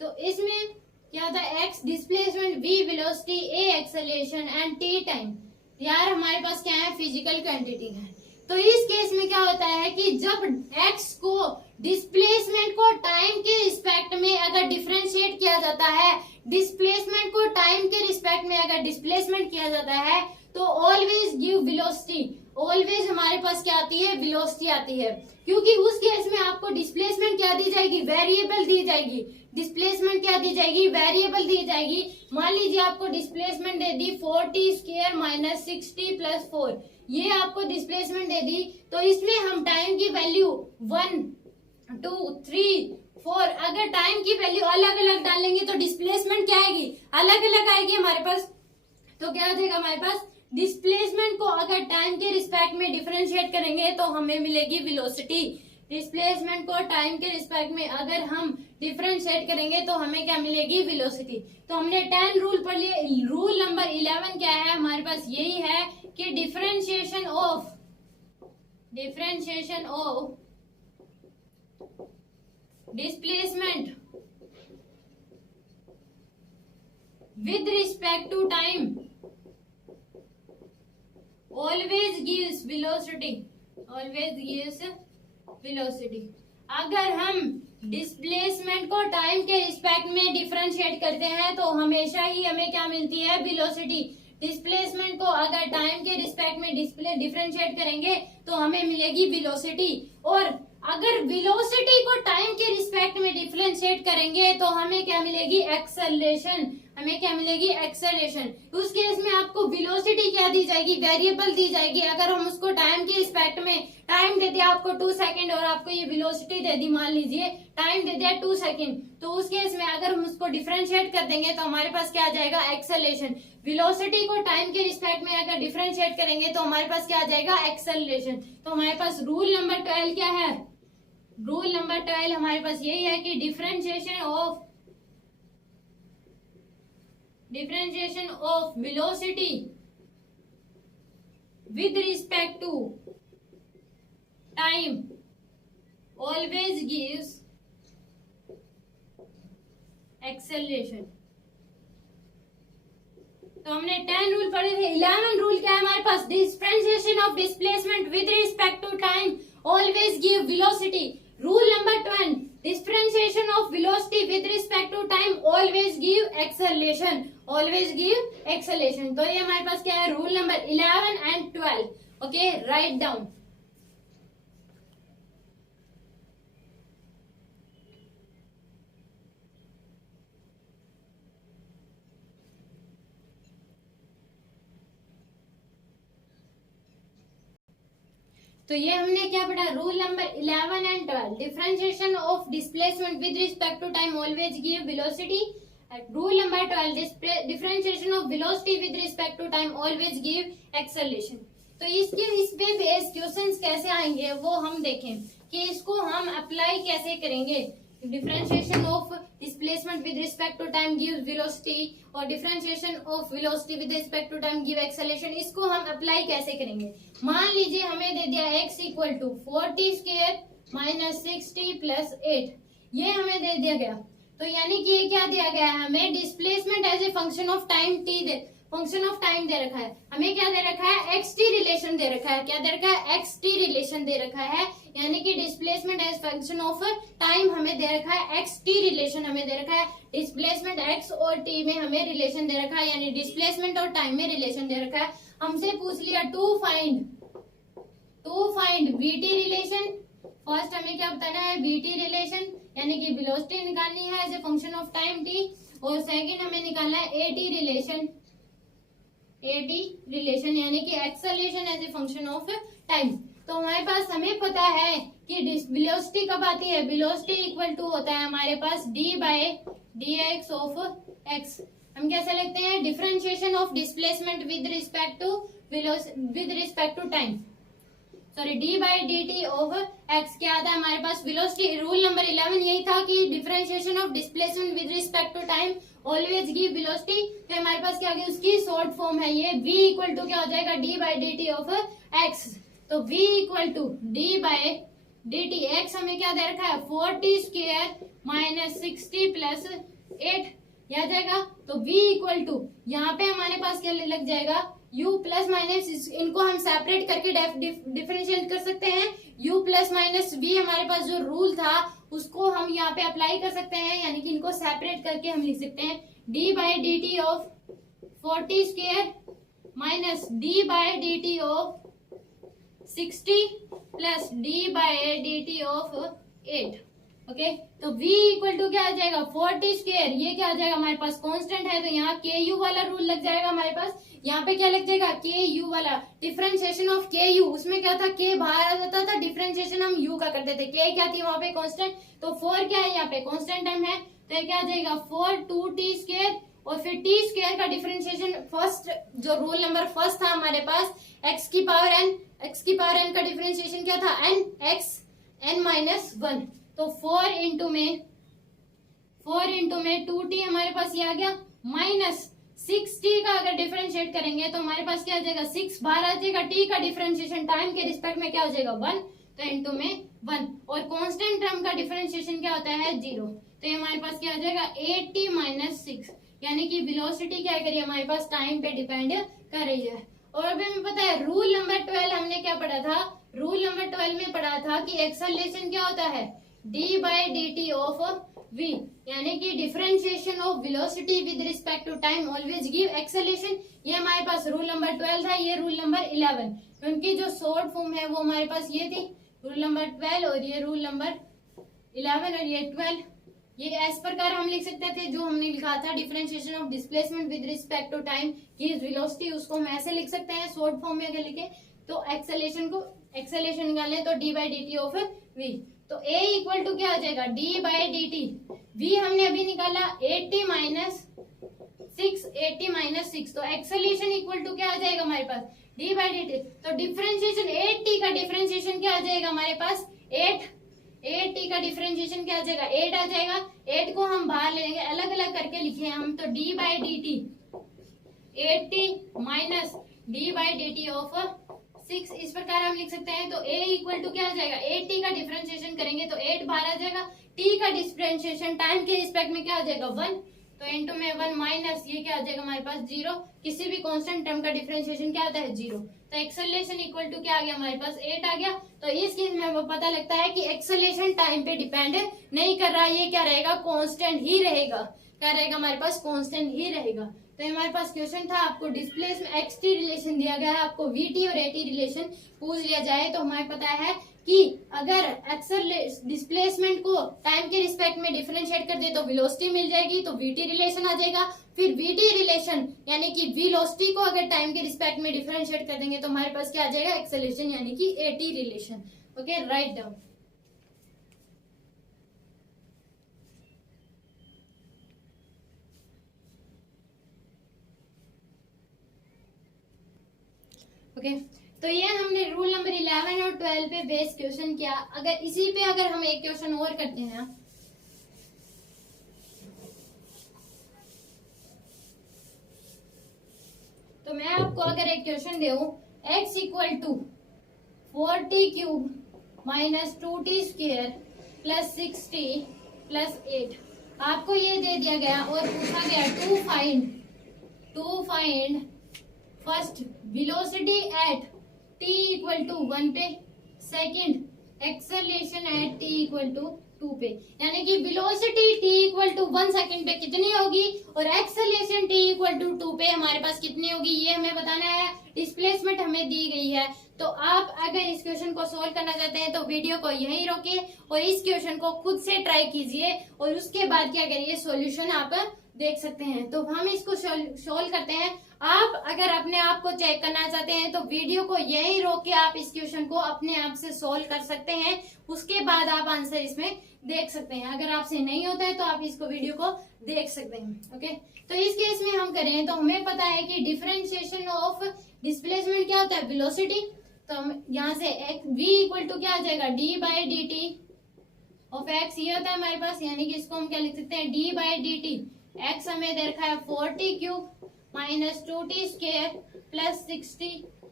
तो इसमें क्या होता है, x displacement, v velocity, a acceleration and t time. यार हमारे पास क्या है, फिजिकल क्वांटिटी है। तो इस केस में क्या होता है कि जब एक्स को डिस्प्लेसमेंट को टाइम के रिस्पेक्ट में अगर डिफरेंशिएट किया जाता है, डिस्प्लेसमेंट को टाइम के रिस्पेक्ट में अगर डिस्प्लेसमेंट किया जाता है, तो ऑलवेज गिव वेलोसिटी, ऑलवेज हमारे पास क्या आती है, वेलोसिटी आती है, क्योंकि उस केस में आपको डिस्प्लेसमेंट क्या दी जाएगी, वेरिएबल दी जाएगी। डिस्प्लेसमेंट क्या दी जाएगी, वेरिएबल दी जाएगी। मान लीजिए आपको डिस्प्लेसमेंट दे दी 40 स्क्वायर माइनस 60 प्लस 4, ये आपको डिस्प्लेसमेंट दे दी, तो इसमें हम टाइम की वैल्यू 1 2 3 4 अगर टाइम की वैल्यू अलग अलग डालेंगे तो डिस्प्लेसमेंट क्या आएगी, अलग अलग आएगी हमारे पास। तो क्या आ जाएगा हमारे पास, डिस्प्लेसमेंट को अगर टाइम के रिस्पेक्ट में डिफरेंशिएट करेंगे तो हमें मिलेगी वेलोसिटी। डिस्प्लेसमेंट को टाइम के रिस्पेक्ट में अगर हम डिफरेंशिएट करेंगे तो हमें क्या मिलेगी, वेलोसिटी। तो हमने 10 रूल पढ़ लिए। रूल नंबर 11 क्या है हमारे पास, यही है कि differentiation of displacement with respect to time always gives velocity, अगर हम डिस्प्लेसमेंट को टाइम के रिस्पेक्ट में डिफरेंशिएट करते हैं तो हमेशा ही हमें क्या मिलती है, वेलोसिटी। डिस्प्लेसमेंट को अगर टाइम के रिस्पेक्ट में डिफरेंशिएट करेंगे तो हमें मिलेगी वेलोसिटी, और अगर वेलोसिटी को टाइम के रिस्पेक्ट में डिफरेंशिएट करेंगे तो हमें क्या मिलेगी, एक्सेलरेशन। हमें क्या मिलेगी, एक्सेलरेशन। उस केस में आपको वेलोसिटी क्या दी जाएगी, वेरिएबल दी जाएगी। अगर हम उसको टाइम के रिस्पेक्ट में, टाइम दे दिया आपको 2 सेकंड और आपको ये वेलोसिटी दे दी, मान लीजिए टाइम दे दिया 2 सेकंड, तो उस केस में अगर हम उसको डिफरेंशिएट कर देंगे तो हमारे पास क्या आ जाएगा, एक्सेलरेशन। वेलोसिटी को टाइम के रिस्पेक्ट में अगर डिफरेंशिएट करेंगे तो हमारे पास क्या आ जाएगा, एक्सेलरेशन। तो हमारे पास रूल नंबर 12 क्या है, रूल नंबर 12 हमारे पास यही है कि differentiation of velocity with respect to time always gives acceleration। तो हमने 10 रूल पढ़े थे। 11 रूल क्या है हमारे पास, differentiation of displacement with respect to time always give velocity. Rule number 12, differentiation of velocity with respect to time always give acceleration, always give acceleration. तो ये हमारे पास क्या है, rule number 11 and 12। Okay, right down. तो ये हमने क्या पढ़ा, rule number 11 and 12, differentiation of displacement with respect to time always give velocity. Rule number 12, differentiation of velocity with respect to time always give acceleration. तो इस पे based questions कैसे आएंगे वो हम देखें कि इसको हम अप्लाई कैसे करेंगे। Differentiation of displacement with respect to time gives velocity और differentiation of velocity with respect to time give acceleration, इसको हम अप्लाई कैसे करेंगे। मान लीजिए हमें दे दिया x equal to 40 square minus 60 plus 8, ये हमें दे दिया गया। तो यानी कि ये क्या दिया गया है, हमें displacement as a function of time function of time दे रखा है। हमें क्या दे रखा है, xt रिलेशन दे रखा है। क्या दे रखा है, xt रिलेशन दे रखा है, यानी कि displacement as function of time हमें दे रखा है, xt रिलेशन हमें दे रखा है। डिस्प्लेसमेंट x और t में हमें रिलेशन दे रखा है, यानी डिस्प्लेसमेंट और टाइम में रिलेशन दे रखा है। हमसे पूछ लिया to find vt relation. First हमें क्या बताना है, vt रिलेशन, यानी कि वेलोसिटी निकालनी है as a function of time t, और सेकंड हमें निकालना है at रिलेशन, यानी कि acceleration as a function of time. तो हमारे पास हमें पता है कि वेलोसिटी कब आती है, वेलोसिटी इक्वल टू होता है हमारे पास d by dx of x। हम कैसे लिखते हैं, differentiation of displacement with respect to time, sorry d by dt of x। क्या आता है हमारे पास, वेलोसिटी। रूल नंबर 11 यही था कि differentiation of displacement with respect to time always give velocity. तो हमारे पास क्या होगी, उसकी शॉर्ट फॉर्म है ये, v इक्वल टू क्या हो जाएगा, d by dt of x। तो v equal to d by dt, x हमें क्या दे रखा है, 40 स्क्वायर माइनस 60 प्लस 8, यह आ जाएगा। तो v इक्वल टू, यहाँ पे हमारे पास क्या लग जाएगा, u प्लस माइनस, इनको हम सेपरेट करके डिफरेंशिएट कर सकते हैं। u प्लस माइनस v हमारे पास जो रूल था उसको हम यहाँ पे अप्लाई कर सकते हैं, यानी कि इनको सेपरेट करके हम लिख सकते हैं d by dt of 40 square minus d by dt of 60 plus d by d t of 8। Okay, तो v इक्वल टू क्या आ जाएगा 40 स्क्वायर, ये क्या आ जाएगा हमारे पास कांस्टेंट है, तो यहाँ के यू वाला रूल लग जाएगा हमारे पास। यहाँ पे क्या लग जाएगा के यू वाला, डिफरेंशिएशन ऑफ के यू, उसमें क्या था के बाहर आ जाता था, डिफरेंशिएशन हम यू का करते थे, के क्या थी वहां पे कांस्टेंट, तो 4 क्या है यहाँ पे कांस्टेंट टर्म है, तो ये क्या आ जाएगा 4 2t स्क्वायर, और फिर टी स्क्वायर का डिफरेंशिएशन फर्स्ट जो रूल नंबर फर्स्ट था हमारे पास x की पावर n का डिफरेंशिएशन क्या था n x n माइनस 1, तो 4 इंटू में 2t हमारे पास ये आ गया, माइनस 6t का अगर डिफरेंशिएट करेंगे तो हमारे पास क्या आ जाएगा 6 बाहर आ जाएगा, t का डिफरेंशिएशन टाइम के रिस्पेक्ट में क्या हो जाएगा 1, तो इंटू में 1, और कांस्टेंट टर्म का डिफरेंशिएशन क्या होता है 0, तो ये हमारे पास क्या आ जाएगा 8t माइनस 6, यानी कि वेलोसिटी क्या करिए हमारे पास टाइम पे डिपेंड कर रही है। और अभी हमें पता है रूल नंबर 12 हमने क्या पढ़ा था, रूल नंबर 12 में पढ़ा था कि एक्सेलरेशन क्या होता है d by d t of v, यानी कि differentiation of velocity with respect to time always give acceleration. ये हमारे पास रूल नंबर 12 था, ये रूल नंबर 11, उनकी जो शॉर्ट फॉर्म है वो हमारे पास ये थी रूल नंबर 12, और ये रूल नंबर 11 और ये 12, ये इस प्रकार हम लिख सकते थे जो हमने लिखा था differentiation of displacement with respect to time की वेलोसिटी, उसको हम ऐसे लिख सकते हैं शॉर्ट फॉर्म में अगर लिखे तो एक्सेलरेशन निकालें तो d by d t of v, तो a इक्वल टू क्या आ जाएगा d by d t, v हमने अभी निकाला 80 माइनस 6, तो एक्सेलरेशन इक्वल टू क्या आ जाएगा हमारे पास d बाई डी टी, तो डिफरेंशिएशन 8t का डिफरेंशिएशन क्या आ जाएगा हमारे पास 8t का डिफरेंशिएशन क्या आ जाएगा 8 आ जाएगा, 8 को हम बाहर ले लेंगे, अलग अलग करके लिखे हैं हम, तो d by d T 8t minus d by d t of 6, इस प्रकार हम लिख सकते हैं। तो a इक्वल टू क्या आ जाएगा 8t का डिफरेंशिएशन करेंगे तो 8 बाहर आ जाएगा, t का डिफरेंशिएशन टाइम के रिस्पेक्ट में क्या आ जाएगा 1, तो इंटू में 1 माइनस ये क्या आ जाएगा हमारे पास 0, किसी भी कांस्टेंट टर्म का डिफरेंशिएशन क्या आता है 0, तो एक्सेलरेशन इक्वल टू क्या आ गया हमारे पास 8 आ गया। तो इस केस में वो पता लगता है कि एक्सेलरेशन टाइम पे डिपेंड नहीं कर रहा, ये क्या रहेगा कांस्टेंट ही रहेगा, क्या रहेगा हमारे पास कांस्टेंट ही रहेगा। तो हमारे पास क्वेश्चन था, आपको डिस्प्लेसमेंट एक्सटी रिलेशन दिया गया है, आपको वीटी और एटी रिलेशन पूछ लिया जाए तो हमें पता है कि अगर डिस्प्लेसमेंट को टाइम के रिस्पेक्ट में डिफरेंशिएट कर दे तो वेलोसिटी मिल जाएगी, तो वीटी रिलेशन आ जाएगा। फिर वीटी रिलेशन यानी कि वेलोसिटी को अगर टाइम के रिस्पेक्ट में डिफरेंशिएट कर देंगे तो हमारे पास क्या आ जाएगा एक्सेलरेशन यानी कि AT relation. Okay, right down. Okay, तो ये हमने रूल नंबर 11 और 12 पे बेस क्वेश्चन किया। अगर इसी पे अगर हम एक क्वेश्चन और करते हैं, तो मैं आपको अगर एक क्वेश्चन दूं x equal to 4t cube minus 2t square plus 6t plus 8, आपको ये दे दिया गया और पूछा गया to find first velocity at t equal to 1 पे, second acceleration at t equal to 2 पे, यानी कि velocity t equal to 1 second पे कितनी होगी और एक्सेलरेशन t इक्वल टू 2 पे हमारे पास कितनी होगी, ये हमें बताना है। डिस्प्लेसमेंट हमें दी गई है, तो आप अगर इस क्वेश्चन को सोल्व करना चाहते हैं तो वीडियो को यहीं रोकिए और इस क्वेश्चन को खुद से ट्राई कीजिए और उसके बाद क्या करिए सॉल्यूशन आप देख सकते हैं। तो हम इसको सोल्व करते हैं। आप अगर अपने आप को चेक करना चाहते हैं तो वीडियो को यहीं रोक के आप इस क्वेश्चन को अपने आप से सोल्व कर सकते हैं, उसके बाद आप आंसर इसमें देख सकते हैं। अगर आपसे नहीं होता है तो आप इसको वीडियो को देख सकते हैं। ओके, तो इस केस में हम करें तो हमें पता है कि डिफरेंशिएशन ऑफ डिस्प्लेसमेंट क्या होता है वेलोसिटी, तो हम यहाँ से v इक्वल टू क्या आ जाएगा d by d t of x, ये होता है हमारे पास, यानी कि इसको हम क्या लिख सकते हैं d by d T, x हमें दे रखा है 4t cube minus 2t square plus 6t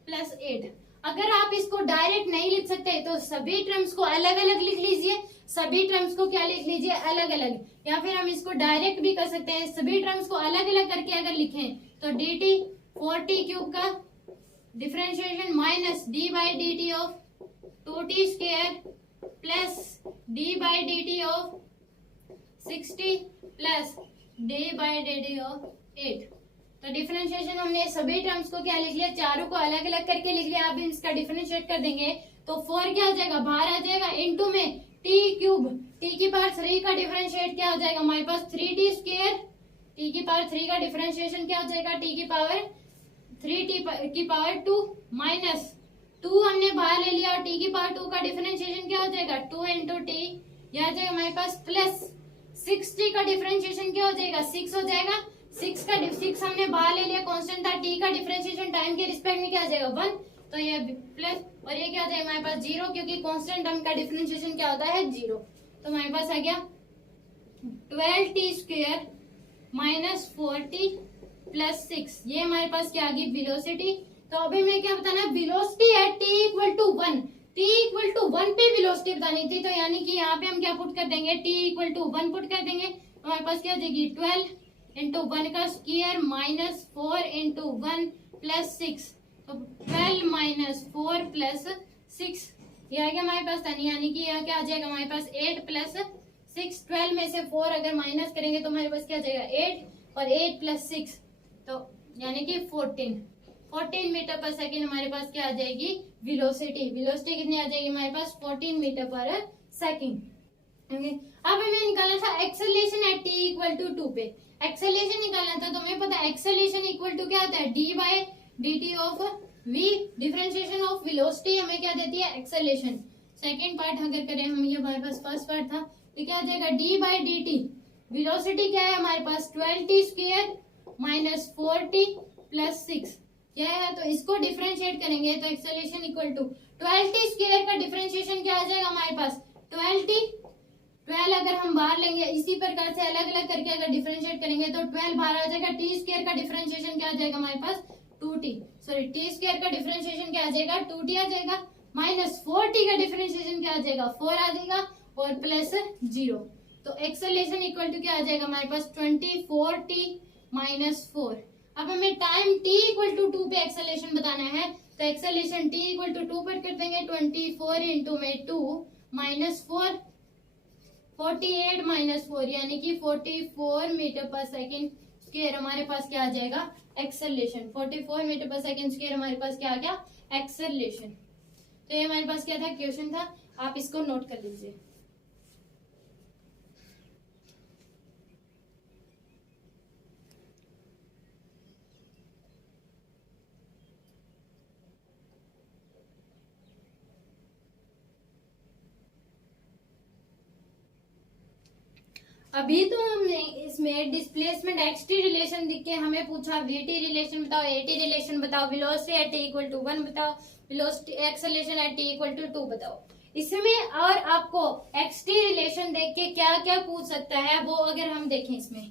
plus 8। अगर आप इसको डायरेक्ट नहीं लिख सकते तो सभी टर्म्स को अलग अलग लिख लीजिए, सभी टर्म्स को क्या लिख लीजिए अलग अलग, या फिर हम इसको डायरेक्ट भी कर सकते हैं। सभी टर्म्स को अलग अलग करके अगर लिखें तो dt 4t क्यूब का differentiation minus d by d t of 2t square plus d by d t of 6t plus d by d t of 8। तो डिफरेंशिएशन हमने सभी टर्म्स को क्या लिख लिया, चारों को अलग अलग करके लिख लिया। अब इसका डिफरेंशिएट कर देंगे तो 4 क्या हो जाएगा, बाहर आ जाएगा, इनटू में टी क्यूब, टी की पावर 3 का डिफरेंशिएट क्या हो जाएगा हमारे पास 3t स्क्वायर, टी की पावर 3 का डिफरेंशिएशन क्या हो जाएगा, टी की पावर 3 टी की पावर 2 माइनस 2 हमने बाहर ले लिया और टी की पावर 2 का डिफरेंशिएशन क्या हो जाएगा 2 इंटू टी, यह आ जाएगा हमारे पास प्लस 6t का डिफरेंशिएशन क्या हो जाएगा 6 हो जाएगा। 6 हमने बाहर ले लिया, कांस्टेंट था, टी का डिफरेंशिएशन टाइम के रिस्पेक्ट में क्या आ जाएगा 1, तो ये प्लस और ये क्या हो जाएगा हमारे पास 0, क्योंकि कांस्टेंट टर्म का डिफरेंशिएशन क्या होता है 0। तो हमारे पास आ गया 12t square minus 4t plus 6, ये हमारे पास क्या आ गई वेलोसिटी। तो अभी मैं क्या बताना है, वेलोसिटी है t equal to 1, t equal to 1 पे वेलोसिटी बतानी थी, तो यानी कि यहाँ पे हम क्या पुट कर देंगे, t इक्वल टू 1 पुट कर देंगे, हमारे पास क्या हो जाएगी 12 इंटू 1 का स्क्वायर माइनस 4 इंटू 1 प्लस 6, तो 12 माइनस 4 प्लस 6, ये आ गया हमारे पास, यानी कि यह क्या आ जाएगा हमारे पास 8 प्लस 6, 12 में से 4 अगर माइनस करेंगे तो हमारे पास क्या आ जाएगा 8 और 8 प्लस 6, तो यानी कि 14 मीटर पर सेकेंड हमारे पास क्या आ जाएगी वेलोसिटी। वेलोसिटी कितनी आ जाएगी हमारे पास 14 मीटर पर सेकेंड। अब हमें निकालना था acceleration at t equal to 2 पे, एक्सेलरेशन निकालना था, तो हमें पता है एक्सेलरेशन इक्वल टू क्या होता है d by dt of v, differentiation of velocity हमें क्या देती है एक्सेलरेशन। सेकंड पार्ट अगर करें हम, ये हमारे पास फर्स्ट पार्ट था, तो क्या आ जाएगा d बाय dt, वेलोसिटी क्या है हमारे पास 12t square minus 4t plus 6, क्या है, तो इसको डिफरेंशिएट करेंगे तो acceleration equal to 12t square का डिफरेंशिएशन क्या आ जाएगा हमारे पास 12 अगर हम बाहर लेंगे, इसी प्रकार से अलग अलग करके अगर डिफरेंशिएट करेंगे तो 12 बाहर आ जाएगा, t स्क्वायर का डिफरेंशिएशन क्या आ जाएगा हमारे पास 2t, सॉरी t स्क्वायर का डिफरेंशिएशन क्या आ जाएगा 2t आ जाएगा, माइनस 4t का डिफरेंशिएशन क्या आ जाएगा 4 आ जाएगा और प्लस 0, तो एक्सेलरेशन इक्वल टू क्या आ जाएगा हमारे पास 24t माइनस 4। अब हमें टाइम t इक्वल टू 2 पे एक्सेलरेशन बताना है, तो एक्सेलरेशन t इक्वल टू 2 पर कर देंगे, 24 इंटू में 2 माइनस 4, 48 माइनस 4 यानी कि 44 मीटर पर सेकेंड स्क्वायर हमारे पास क्या आ जाएगा एक्सेलरेशन, 44 मीटर पर सेकेंड स्क्वायर हमारे पास क्या आ गया एक्सेलरेशन। तो ये हमारे पास क्या था क्वेश्चन था, आप इसको नोट कर लीजिए। अभी तो हमने इसमें डिस्प्लेसमेंट एक्सटी रिलेशन दिख के हमें पूछा वीटी रिलेशन बताओ, एटी रिलेशन बताओ, velocity at t equal to 1 बताओ, velocity acceleration at t equal to 2 बताओ। इसमें और आपको एक्सटी रिलेशन देख के क्या क्या पूछ सकता है वो अगर हम देखें इसमें,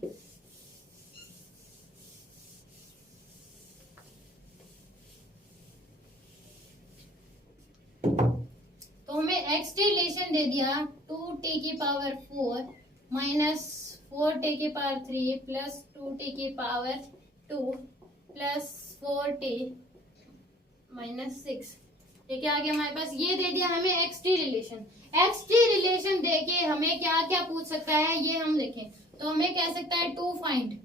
तो हमें एक्सटी रिलेशन दे दिया 2t की पावर 4 माइनस 4t की पावर 3 प्लस 2t की पावर 2 प्लस 4t माइनस 6, ये क्या आ गया हमारे पास, ये दे दिया हमें एक्सटी रिलेशन। एक्सटी रिलेशन देके हमें क्या क्या पूछ सकता है ये हम देखें, तो हमें कह सकता है to find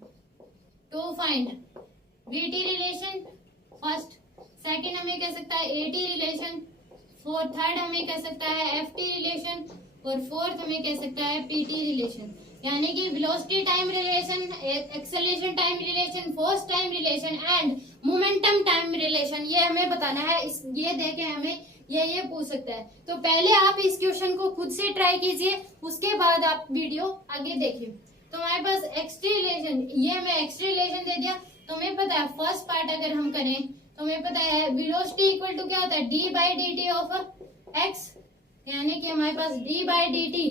VT relation first, second हमें कह सकता है एटी रिलेशन, थर्ड हमें कह सकता है एफटी रिलेशन और फोर्थ हमें कह सकता है पीटी रिलेशन, यानी कि velocity time relation, acceleration time relation, force time relation and momentum time relation, ये हमें बताना है। ये देके हमें ये पूछ सकता है। तो पहले आप इस क्वेश्चन को खुद से ट्राई कीजिए, उसके बाद आप वीडियो आगे देखिए। तो हमारे पास एक्सट्री रिलेशन, ये हमें एक्सट्री रिलेशन दे दिया, तो हमें पता है फर्स्ट पार्ट अगर हम करें तो हमें पता है वेलोसिटी इक्वल टू क्या होता है d by d t of x, यानी कि हमारे पास d by d t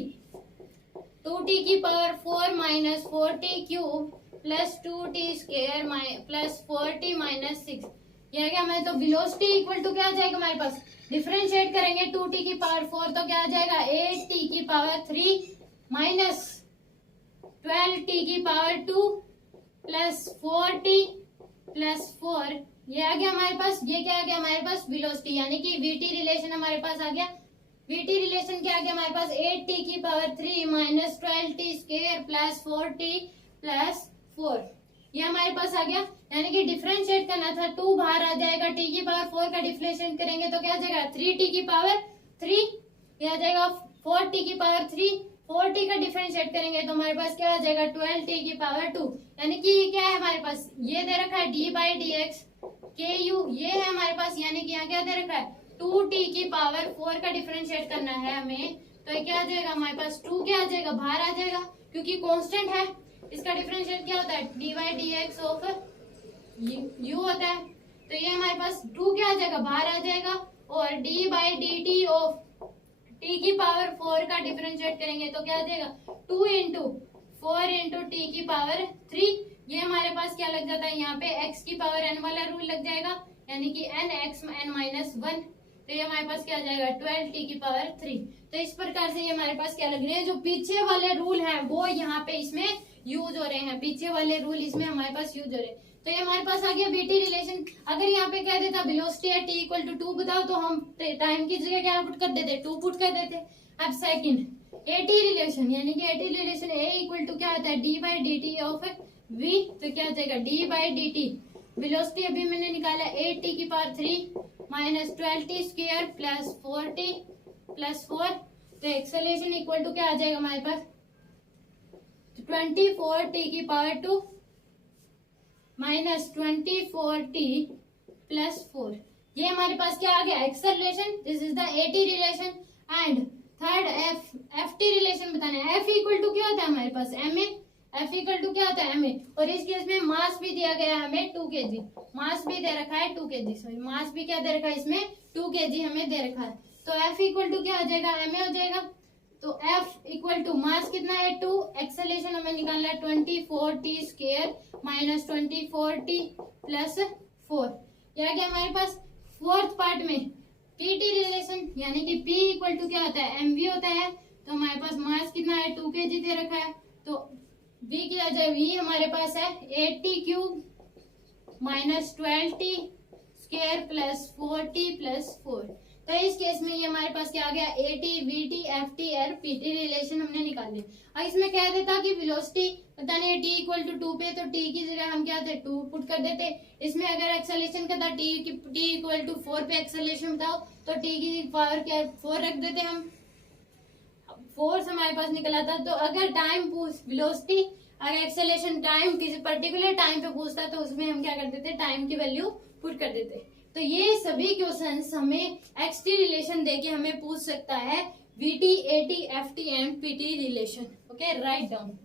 2t की power 4 minus 4t cube plus 2t square plus 4t minus 6, यह क्या हमारे, तो वेलोसिटी इक्वल टू क्या आ जाएगा हमारे पास, डिफरेंशिएट करेंगे 2t की पावर 4 तो क्या आ जाएगा 8t की पावर 3 माइनस 12t की पावर 2 प्लस 4t प्लस 4, ये आ गया हमारे पास, ये क्या आ गया हमारे पास वेलोसिटी, यानी कि वीटी रिलेशन हमारे पास आ गया। वीटी रिलेशन क्या आ गया हमारे पास 8t की power 3 minus 12t square plus 4t plus 4, ये हमारे पास आ गया। यानी कि डिफरेंशिएट करना था, 2 बाहर आ जाएगा, टी की पावर 4 का डिफरेंशिएट करेंगे तो क्या आ जाएगा 3t की पावर 3, ये आ जाएगा 4t की पावर 3, 4t का डिफरेंशिएट करेंगे तो हमारे पास क्या आ जाएगा 12t की पावर 2। यानी कि ये क्या है हमारे पास, ये दे रखा है d/dx ku, ये है हमारे पास, यानी कि यहाँ क्या दे रखा है 2t की पावर 4 का डिफरेंशिएट करना है हमें, तो ये क्या आ जाएगा हमारे पास 2 क्या आ जाएगा बाहर आ जाएगा, क्योंकि कांस्टेंट है, इसका डिफरेंशिएट क्या होता है d/dx ऑफ u होता है, तो ये हमारे पास 2 क्या आ जाएगा बाहर आ जाएगा, और d/dt ऑफ t की पावर 4 का डिफरेंशिएट करेंगे तो क्या आ जाएगा 2 इंटू 4 इंटू टी की पावर 3, ये हमारे पास क्या लग जाता है यहाँ पे x की पावर n वाला रूल लग जाएगा, यानी कि nx n-1, तो ये हमारे पास क्या आ जाएगा 12t की पावर 3। तो इस प्रकार से ये हमारे पास क्या लग रहे हैं, जो पीछे वाले रूल हैं वो यहाँ पे इसमें यूज हो रहे हैं, पीछे वाले रूल इसमें हमारे पास यूज हो रहे हैं। तो ये हमारे पास आ गया बीटी रिलेशन। अगर यहाँ पे कह देता वेलोसिटी है t इक्वल टू 2 बताओ, तो हम टाइम की जगह क्या पुट कर देते 2 पुट कर देते। अब सेकंड एटी रिलेशन, यानी कि AT relation a equal to क्या आता है d/dt ऑफ v, तो क्या आ जाएगा d/dt, वेलोसिटी अभी मैंने निकाला 8t की power 3 minus 12t square plus 4t plus 4, तो एक्सेलरेशन इक्वल टू क्या आ जाएगा हमारे पास 24t की पावर 2 माइनस 24t प्लस 4, ये हमारे पास क्या आ गया acceleration, this is the eighty relation. And third F T relation बताना है, एफ इक्वल टू क्या होता है हमारे पास ma, एफ इक्वल टू क्या होता है ma, और इस केस में मास भी दिया गया है हमें 2 kg, मास भी दे रखा है 2 kg, सॉरी मास भी क्या दे रखा है इसमें 2 kg हमें दे रखा है, तो एफ इक्वल टू क्या आ जाएगा ma हो जाएगा, तो एफ इक्वल टू मास कितना है 2, एक्सेलरेशन हमें निकालना है 24t square minus 24t plus 4, यह गया हमारे पास। फोर्थ पार्ट में पीटी रिलेशन, यानी कि p इक्वल टू क्या होता है mv होता है, तो हमारे पास मास कितना है 2 kg दे रखा है, तो v क्या आ जाए, v हमारे पास है 8t cube minus 12t square plus 4t plus 4, तो इस केस में ये हमारे पास क्या आ गया AT, VT, FT और PT रिलेशन हमने निकाल लिया। और इसमें कह देता कि वेलोसिटी पता नहीं t इक्वल टू 2 पे, तो t की जगह हम क्या थे 2 पुट कर देते। इसमें अगर एक्सेलरेशन का था t इक्वल टू 4 पे एक्सेलरेशन बताओ, तो t की पावर क्या 4 रख देते हम, फोर्स हमारे पास निकला था। तो अगर टाइम वेलोसिटी अगर एक्सेलरेशन टाइम किसी पर्टिकुलर टाइम पे पूछता तो उसमें हम क्या कर देते टाइम की वैल्यू पुट कर देते। तो ये सभी क्वेश्चंस हमें एक्सटी रिलेशन देके हमें पूछ सकता है, VT, AT, FT and PT relation. Okay, right down.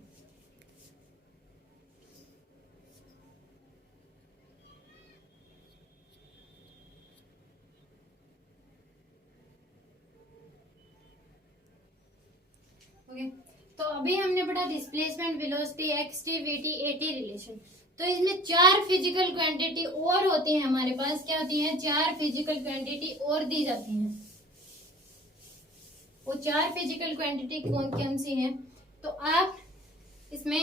Okay, तो अभी हमने पढ़ा displacement, velocity, XT, VT, AT relation. तो इसमें 4 फिजिकल क्वांटिटी और होती है हमारे पास, क्या होती है 4 फिजिकल क्वांटिटी और दी जाती हैं। वो 4 फिजिकल क्वांटिटी कौन कौन सी हैं, तो आप इसमें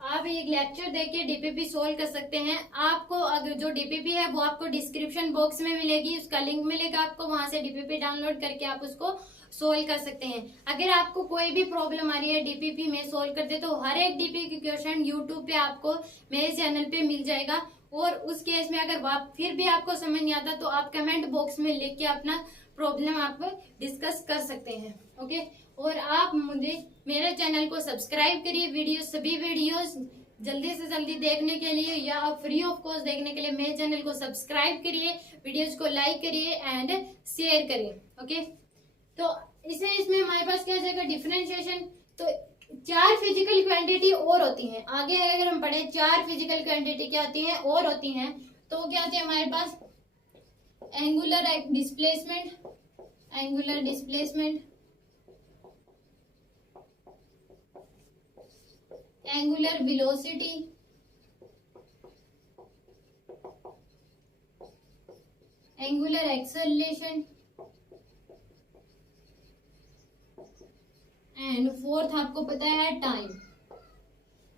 आप एक लेक्चर देके डीपीपी सोल्व कर सकते हैं। आपको अगर जो डीपीपी है वो आपको डिस्क्रिप्शन बॉक्स में मिलेगी, उसका लिंक मिलेगा आपको, वहां से डीपीपी डाउनलोड करके आप उसको सोल्व कर सकते हैं। अगर आपको कोई भी प्रॉब्लम आ रही है डीपीपी में सोल्व करते, तो हर एक डीपीपी क्वेश्चन यूट्यूब पे आपको मेरे चैनल पे मिल जाएगा। और उस केस में अगर फिर भी आपको समझ नहीं आता तो आप कमेंट बॉक्स में लिख के अपना प्रॉब्लम आप डिस्कस कर सकते हैं। ओके, और आप मुझे मेरे चैनल को सब्सक्राइब करिए, सभी वीडियोस जल्दी से जल्दी देखने के लिए या फ्री ऑफ कॉस्ट देखने के लिए मेरे चैनल को सब्सक्राइब करिए, वीडियोस को लाइक करिए एंड शेयर करिए। ओके, तो इसमें हमारे पास क्या जाएगा डिफरेंशिएशन। तो 4 फिजिकल क्वांटिटी और होती हैं। आगे अगर हम पढ़े 4 फिजिकल क्वांटिटी क्या होती हैं और होती हैं, तो क्या होती है हमारे पास angular displacement, angular displacement, angular velocity, angular acceleration and fourth आपको पता है टाइम।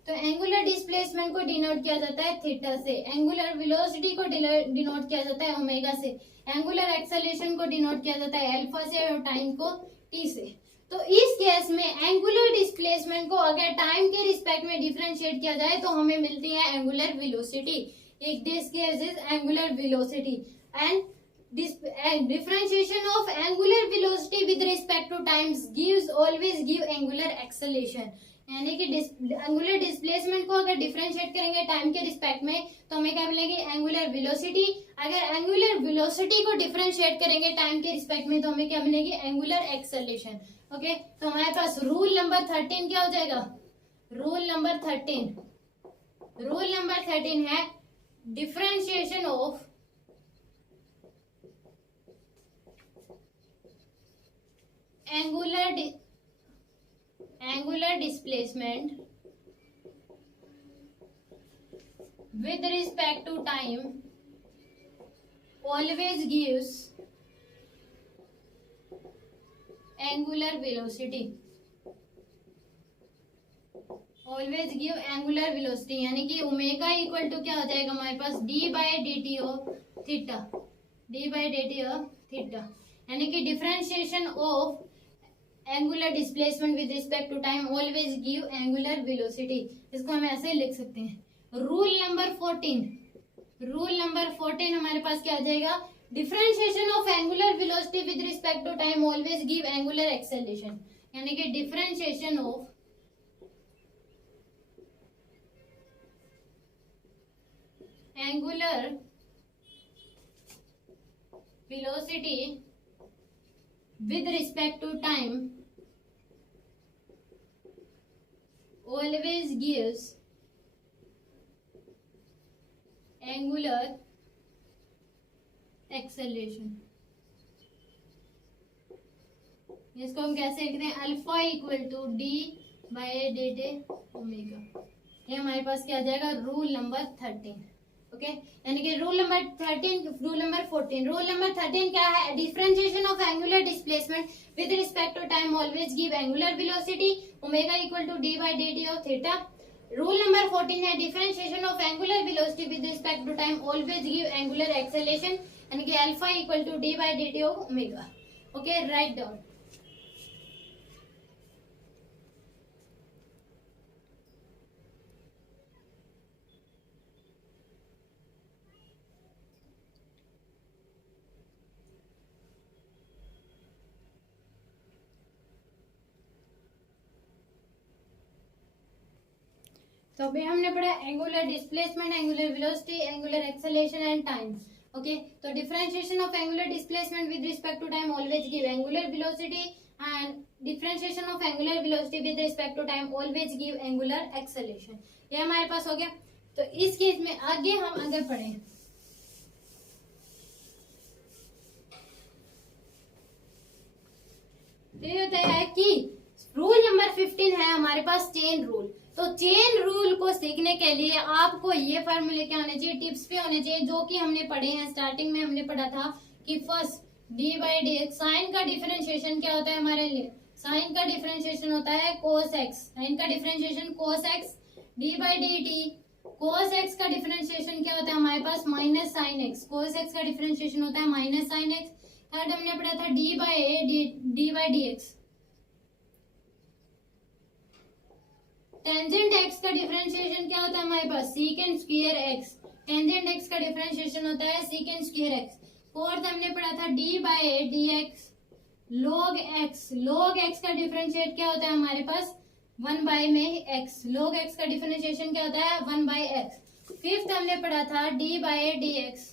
तो एंगुलर डिस्प्लेसमेंट को डिनोट किया जाता है थीटा से, एंगुलर वेलोसिटी को डिनोट किया जाता है ओमेगा से, एंगुलर एक्सेलरेशन को डिनोट किया जाता है अल्फा से और टाइम को टी से। तो इस केस में एंगुलर डिस्प्लेसमेंट को अगर टाइम के रिस्पेक्ट में डिफरेंशिएट किया जाए तो हमें मिलती है angular velocity. this gives is angular velocity, and this differentiation of angular velocity with respect to time always give angular acceleration. यानी कि एंगुलर डिस्प्लेसमेंट को अगर डिफरेंशिएट करेंगे टाइम के रिस्पेक्ट में तो हमें क्या मिलेगी, एंगुलर वेलोसिटी। अगर एंगुलर वेलोसिटी को डिफरेंशिएट करेंगे टाइम के रिस्पेक्ट में तो हमें क्या मिलेगी, एंगुलर एक्सेलरेशन। ओके, तो हमारे पास रूल नंबर 13 क्या हो जाएगा, रूल नंबर 13 है differentiation of angular displacement with respect to time always gives angular velocity, always give angular velocity। यानी कि ओमेगा इक्वल टू क्या हो जाएगा हमारे पास, d by dt of theta, यानी कि differentiation of angular displacement with respect to time always give angular velocity. इसको हम ऐसे लिख सकते हैं। रूल नंबर 14 हमारे पास क्या आ जाएगा, differentiation of angular velocity with respect to time always give angular acceleration, यानी कि differentiation of angular velocity with respect to time always gives angular acceleration। इसको हम कैसे लिखते हैं, alpha equal to d by dt omega. ये हमारे पास क्या आ जाएगा, रूल नंबर 13। ओके, यानी कि रूल नंबर 13 क्या है, differentiation of angular displacement with respect to time always give angular velocity omega equal to d by dt of theta. Rule number 14 है differentiation of angular velocity with respect to time always give angular acceleration, यानी कि alpha equal to d by dt of omega. Okay, right down. तो अभी हमने पढ़ा angular displacement, angular velocity, angular acceleration and time. Okay, तो differentiation of angular displacement with respect to time always give angular velocity and differentiation of angular velocity with respect to time always give angular acceleration. ये हमारे पास हो गया। तो इस case में आगे हम अगर पढ़े तो ये होता है कि रूल नंबर 15 है हमारे पास चेन रूल। तो चेन रूल को सीखने के लिए आपको ये फॉर्मूले क्या होने चाहिए, टिप्स पे होने चाहिए, जो कि हमने पढ़े हैं। स्टार्टिंग में हमने पढ़ा था कि first d by d x, sine का डिफरेंशिएशन क्या होता है हमारे लिए, साइन का डिफरेंशिएशन होता है कोस एक्स, साइन का differentiation cos x, d by d t, cos x का डिफरेंशिएशन क्या होता है हमारे पास minus sine x, cos x का डिफरेंशिएशन होता है माइनस साइन एक्स। थर्ड हमने पढ़ा था d by d x, tangent x का डिफरेंशिएशन क्या होता है हमारे पास secant square x, tangent x का डिफरेंशिएशन होता है सीकेंट स्क्वायर एक्स। फोर्थ हमने पढ़ा था d by d x log x, log x का डिफरेंशिएट क्या होता है हमारे पास 1 बाय में एक्स, लॉग एक्स का डिफरेंशिएशन क्या होता है 1 बाय एक्स। फिफ्थ हमने पढ़ा था d by d x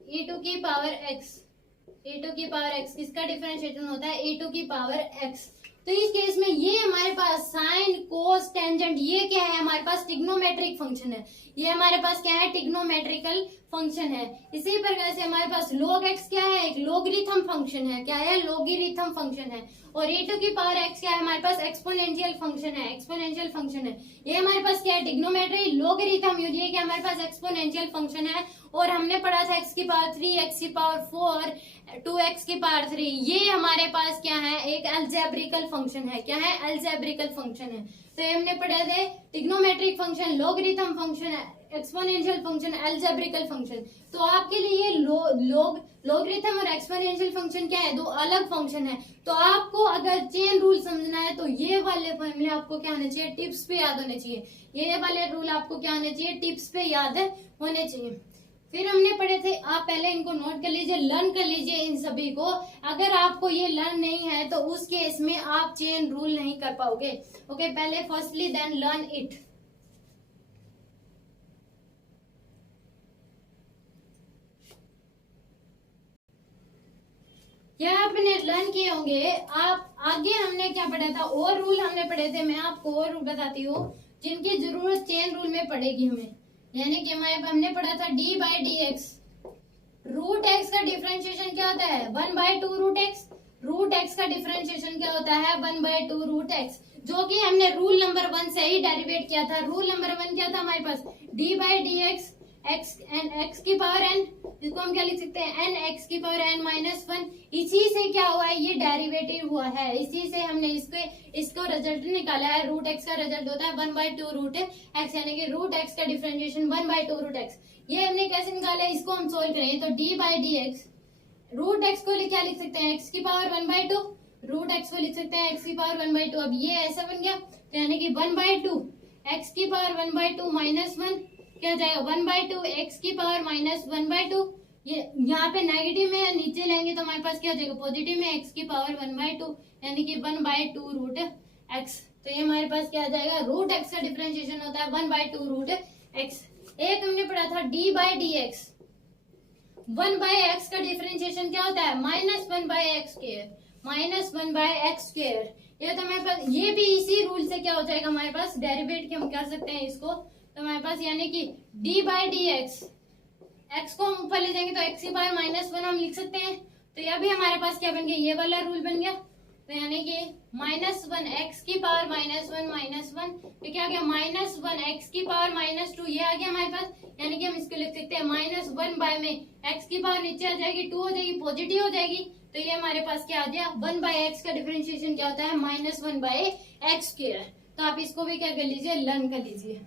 e to की पावर एक्स, ए टू की पावर एक्स, किसका डिफरेंशिएशन होता है ए टू की पावर एक्स। तो इस केस में ये हमारे पास साइन कोस टेंजेंट ये क्या है हमारे पास ट्रिग्नोमेट्रिक फंक्शन है, ये हमारे पास क्या है ट्रिग्नोमेट्रिकल फंक्शन है। इसी प्रकार से हमारे पास log x क्या है एक लोगरिथम फंक्शन है, क्या है लोगरिथम फंक्शन है। और e टू की पावर x क्या है हमारे पास एक्सपोनेंशियल फंक्शन है, एक्सपोनेंशियल फंक्शन है। ये हमारे पास क्या है ट्रिग्नोमेट्री लोगरिथम, ये क्या हमारे पास एक्सपोनेंशियल फंक्शन है। और हमने पढ़ा था x की पावर 3, x की पावर 4, 2x की पावर 3, ये हमारे पास क्या है एक अलजेब्रिकल फंक्शन है, क्या है अलजेब्रिकल फंक्शन है। तो ये हमने पढ़े थे trigonometric function, logarithm function, exponential function, algebraical function. तो आपके लिए लॉगरिथम और एक्सपोनेंशियल फंक्शन क्या है, दो अलग फंक्शन है। तो आपको अगर चेन रूल समझना है तो ये वाले फॉर्मूले आपको क्या होने चाहिए, टिप्स पे याद होने चाहिए। ये वाले रूल आपको क्या होने चाहिए, टिप्स पे याद होने चाहिए। फिर हमने पढ़े थे, आप पहले इनको नोट कर लीजिए, लर्न कर लीजिए इन सभी को। अगर आपको ये लर्न नहीं है तो उस केस में आप चेन रूल नहीं कर पाओगे। ओके, पहले फर्स्टली देन लर्न इट। यह आपने लर्न किए होंगे। आप आगे हमने क्या पढ़ा था, और रूल हमने पढ़े थे। मैं आपको और रूल बताती हूँ जिनकी जरूरत चेन रूल में पड़ेगी हमें। यानी कि हमने पढ़ा था d by d x. Root x का डिफरेंशिएशन क्या होता है, 1/2 रूट एक्स। रूट एक्स का डिफरेंशिएशन क्या होता है, 1/2 रूट एक्स, जो कि हमने रूल नंबर 1 से ही डेरिवेट किया था। रूल नंबर 1 क्या था हमारे पास, d by d x, x n x की पावर एन, इसको हम क्या लिख सकते हैं, एन एक्स की पावर एन माइनस 1। इसी से क्या हुआ है, ये डेरिवेटिव हुआ है। इसी से हमने इसको रिजल्ट निकाला है। रूट एक्स का रिजल्ट होता है 1/2 रूट एक्स, यानी कि रूट एक्स का डिफरेंशिएशन 1/2 रूट एक्स। ये हमने कैसे निकाला है, इसको हम सोल्व करेंगे। तो d by d x, root x को क्या लिख सकते हैं, एक्स की पावर 1/2, रूट एक्स को लिख सकते हैं एक्स की पावर 1/2। अब ये ऐसा बन गया, तो यानी कि 1/2 एक्स की पावर 1/2 माइनस 1 क्या जाएगा, 1/2 एक्स की पावर माइनस 1/2। ये यहाँ पे नेगेटिव में नीचे लेंगे तो हमारे पास क्या हो जाएगा, पॉजिटिव में एक्स की पावर 1/2, यानी कि 1/2 रूट एक्स। तो ये हमारे पास क्या आ जाएगा, रूट एक्स का डिफरेंशिएशन होता है 1/2 रूट एक्स। एक हमने पढ़ा था d by d x, 1/x का डिफरेंशिएशन क्या होता है, -1/x स्क्वायर, -1/x स्क्वायर। ये तो हमारे पास, ये भी इसी रूल से क्या हो जाएगा हमारे पास, डेरिवेट हम कर सकते हैं इसको। तो हमारे पास यानी कि d by d x, x को हम ऊपर ले जाएंगे तो x की पावर -1 हम लिख सकते हैं। तो यह भी हमारे पास क्या बन गया, ये वाला रूल बन गया। तो यानी कि -1 एक्स की पावर -1 तो क्या आ गया, -1 एक्स की पावर -2, ये आ गया हमारे पास। यानी कि हम इसको लिख सकते हैं -1 बाय में एक्स की पावर नीचे आ जाएगी, 2 हो जाएगी, पॉजिटिव हो जाएगी। तो ये हमारे पास क्या आ गया, 1/x का डिफरेंशिएशन क्या होता है, -1/x स्क्वायर। तो आप इसको भी क्या कर लीजिए, लर्न कर लीजिए।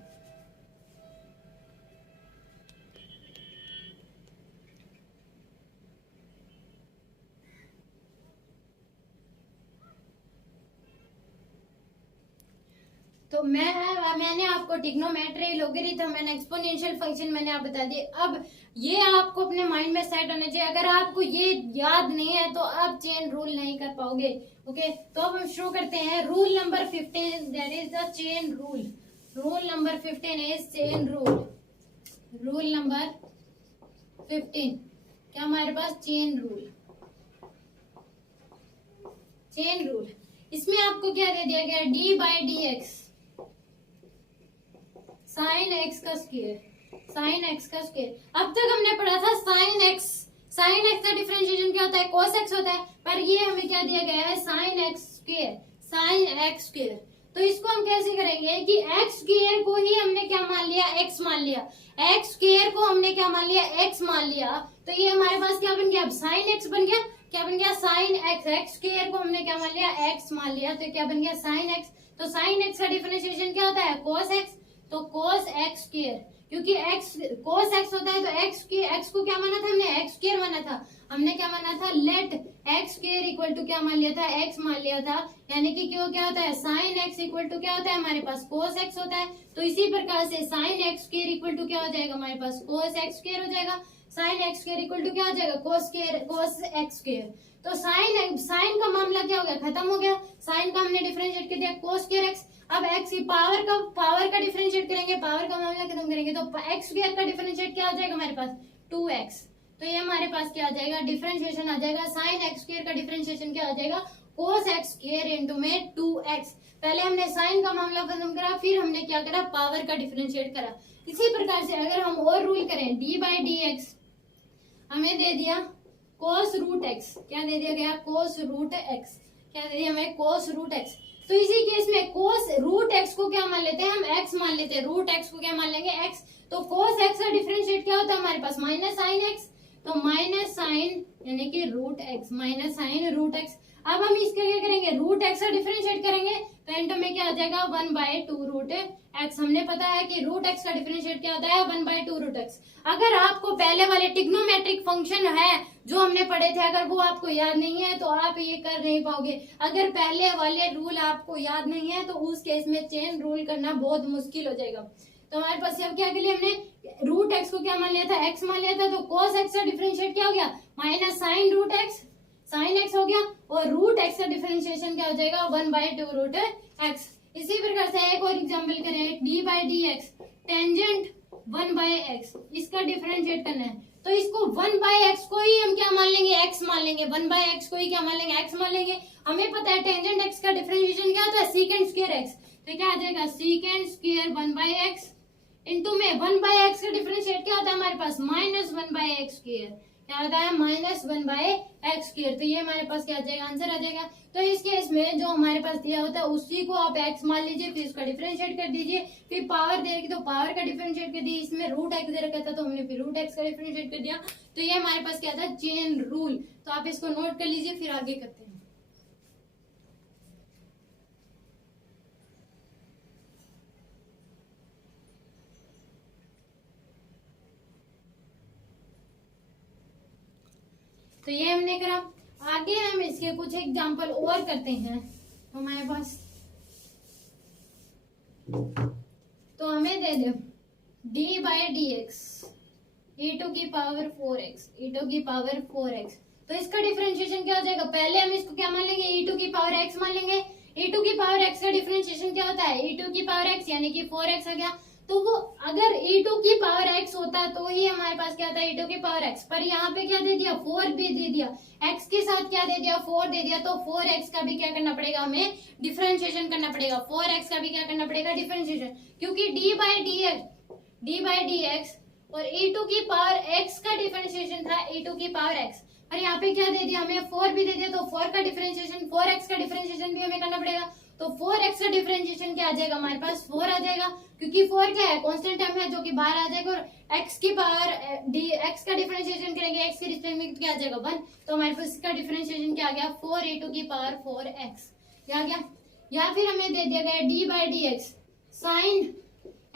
तो मैंने आपको trigonometry, logarithm and exponential function मैंने आप बता दिए। अब ये आपको अपने माइंड में सेट होने चाहिए। अगर आपको ये याद नहीं है तो आप चेन रूल नहीं कर पाओगे। ओके, तो अब हम शुरू करते हैं। Rule number 15 that is the chain rule. Rule number 15 is chain rule. Rule number 15 क्या हमारे पास, चेन रूल। चेन रूल, इसमें आपको क्या दे दिया गया, d by d x sine x का स्क्वायर, साइन एक्स का स्क्वायर। अब तक हमने पढ़ा था साइन एक्स का डिफरेंशिएशन क्या होता है, कोस एक्स होता है। पर ये हमें क्या दिया गया है, sign x square, sign x square. तो इसको हम कैसे करेंगे कि एक्स स्क्वायर को ही हमने क्या मान लिया, एक्स मान लिया। एक्स स्क्वायर को हमने क्या मान लिया, एक्स मान लिया। तो ये हमारे पास क्या बन गया, अब साइन एक्स बन गया। क्या बन गया, साइन एक्स। एक्स स्क्वायर को हमने क्या मान लिया, एक्स मान लिया। तो क्या बन गया, साइन एक्स। तो साइन एक्स का डिफरेंशिएशन क्या होता है, कोस एक्स। तो कोस एक्स स्क्वायर, क्योंकि एक्स कोस एक्स होता है तो एक्स को क्या माना था हमने, एक्स स्क्वायर माना था। हमने क्या माना था, let x square equal to क्या मान लिया था, एक्स मान लिया था। यानी कि क्यों क्या होता है, साइन एक्स इक्वल टू क्या होता है हमारे पास, कोस एक्स होता है। तो इसी प्रकार से sine x square equal to क्या हो जाएगा हमारे पास, कोस एक्स स्क्वायर हो जाएगा। Sine x square equal to क्या हो जाएगा, कोस एक्स स्क्वायर। तो साइन का मामला क्या हो गया, खत्म हो गया। साइन का हमने डिफरेंशिएट कर दिया, कोस स्क्वायर एक्स। अब एक्स की पावर का डिफरेंशिएट करेंगे, पावर का मामला खत्म करेंगे। तो एक्स स्क्वायर का डिफरेंशिएट क्या हो जाएगा हमारे पास, 2x। तो ये हमारे पास क्या आ जाएगा, डिफरेंशिएशन आ जाएगा। साइन एक्स स्क्वायर का डिफरेंशिएशन क्या आ जाएगा, कोस एक्स स्क्वायर इंटू में 2x। पहले हमने साइन का मामला खत्म करा, फिर हमने क्या करा, पावर का डिफरेंशिएट करा। इसी प्रकार से अगर हम और रूल करें, डी बाई डी एक्स हमें दे दिया कोस रूट एक्स। क्या दे दिया गया, कोस रूट एक्स। क्या दे दिया हमें, कोस रूट एक्स। तो इसी केस में कोस रूट एक्स को क्या मान लेते हैं हम, एक्स मान लेते हैं। रूट एक्स को क्या मान लेंगे, एक्स। तो कोस एक्स का डिफरेंशिएट क्या होता है हमारे पास, माइनस साइन एक्स। तो माइनस साइन यानी कि root x, minus sine root x. अब हम इसका क्या करेंगे, रूट एक्स का डिफरेंशिएट करेंगे तो इंटू में क्या आ जाएगा 1/2 रूट एक्स। हमने पता है कि रूट एक्स का डिफरेंशिएट क्या होता है 1/2 रूट एक्स। अगर आपको पहले वाले ट्रिग्नोमेट्रिक फंक्शन है जो हमने पढ़े थे अगर वो आपको याद नहीं है तो आप ये कर नहीं पाओगे। अगर पहले वाले रूल आपको याद नहीं है तो उस केस में चेन रूल करना बहुत मुश्किल हो जाएगा। तो हमारे पास अब क्या के लिए हमने रूट एक्स को क्या मान लिया था, एक्स मान लिया था, तो cos एक्स का डिफरेंशिएट क्या हो गया minus sine root x, sine x हो गया, और रूट एक्स का डिफरेंशिएशन क्या हो जाएगा 1/2 रूट एक्स। इसी प्रकार से एक और एग्जांपल करें, D by d x tangent 1/x, इसका डिफरेंशिएट करना है तो इसको 1/x को ही हम क्या मान लेंगे, x मान लेंगे, 1/x को ही क्या मान लेंगे, x मान लेंगे। हमें पता है टेंजेंट x का डिफरेंशिएशन क्या होता है सीकेंड स्क्वायर x, तो क्या आ जाएगा सीकेंड स्क्वायर 1/x इंटू में 1/x का डिफरेंशिएट क्या होता है हमारे पास माइनस 1/x स्क्वायर, क्या होता है माइनस 1/x स्क्वायर। तो ये हमारे पास क्या आ जाएगा आंसर आ जाएगा। तो इस केस में जो हमारे पास दिया होता है उसी को आप x मान लीजिए, फिर इसका डिफरेंशिएट कर दीजिए, फिर पावर दे रखी तो पावर का डिफरेंशिएट कर दीजिए, इसमें रूट x दे रखा था तो हमने फिर रूट x का डिफरेंशिएट कर दिया। तो ये हमारे पास क्या था चेन रूल। तो आप इसको नोट कर लीजिए फिर आगे करते हैं। तो ये हमने करा, आगे हम इसके कुछ एग्जांपल और करते हैं। तो हमारे पास तो हमें दे दे d by d x e to की पावर 4x, ई टू की पावर 4x। तो इसका डिफरेंशिएशन क्या हो जाएगा, पहले हम इसको क्या मान लेंगे ई टू की पावर x मान लेंगे। ई टू की पावर x का डिफरेंशिएशन क्या होता है ई टू की पावर x यानी कि 4x आ गया। तो वो अगर e2 की पावर x होता तो ही हमारे पास क्या था e2 की पावर x, पर यहाँ पे क्या दे दिया 4 भी दे दिया, x के साथ क्या दे दिया 4 दे दिया, तो 4x का भी क्या करना पड़ेगा हमें डिफरेंशिएशन करना पड़ेगा, 4x का भी क्या करना पड़ेगा डिफरेंशिएशन, क्योंकि d बाई डी एक्स और e2 की पावर x का डिफरेंशिएशन था e2 की पावर x, और यहाँ पे क्या दे दिया हमें 4 भी दे दिया, तो 4 का डिफरेंशिएशन 4x का डिफरेंशिएशन भी हमें करना पड़ेगा। तो 4x का डिफरेंशिएशन क्या आ जाएगा हमारे पास 4 आ जाएगा, क्योंकि 4 क्या है कांस्टेंट टर्म है जो कि बाहर आ जाएगा, और x की पावर x का डिफरेंशिएशन करेंगे x के रिस्पेक्ट में क्या आ जाएगा 1, तो हमारे पास इसका डिफरेंशिएशन क्या आ गया 4a2 की पावर 4x क्या आ गया। या फिर हमें दे दिया गया d by d x sine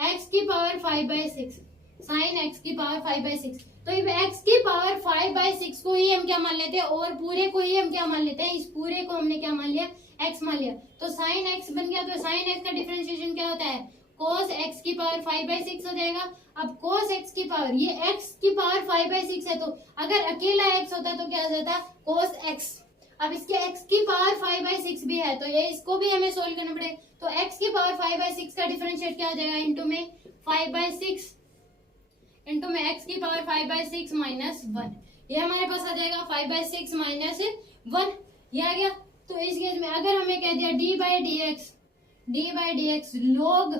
x की पावर 5/6, साइन x की पावर 5/6। तो x की पावर 5/6 को ही हम क्या मान लेते हैं और पूरे को ही हम क्या मान लेते हैं, इस पूरे को हमने क्या मान लिया x मान लिया, तो साइन x बन गया। तो साइन x का डिफरेंशिएशन क्या होता है cos x की पावर 5/6 हो जाएगा। अब cos x की पावर ये x की पावर 5/6 है, तो अगर अकेला x होता तो क्या हो जाता cos x। अब इसके x की पावर 5/6 भी है तो ये इसको भी हमें सोल्व करना पड़ेगा। तो x की पावर 5/6 का डिफरेंशिएट क्या हो जाएगा इंटू में 5/6 इंटू में x की पावर 5/6 माइनस 1, ये हमारे पास आ जाएगा 5/6 माइनस 1, ये आ गया। तो इस केस में अगर हमें कह दिया d by d x log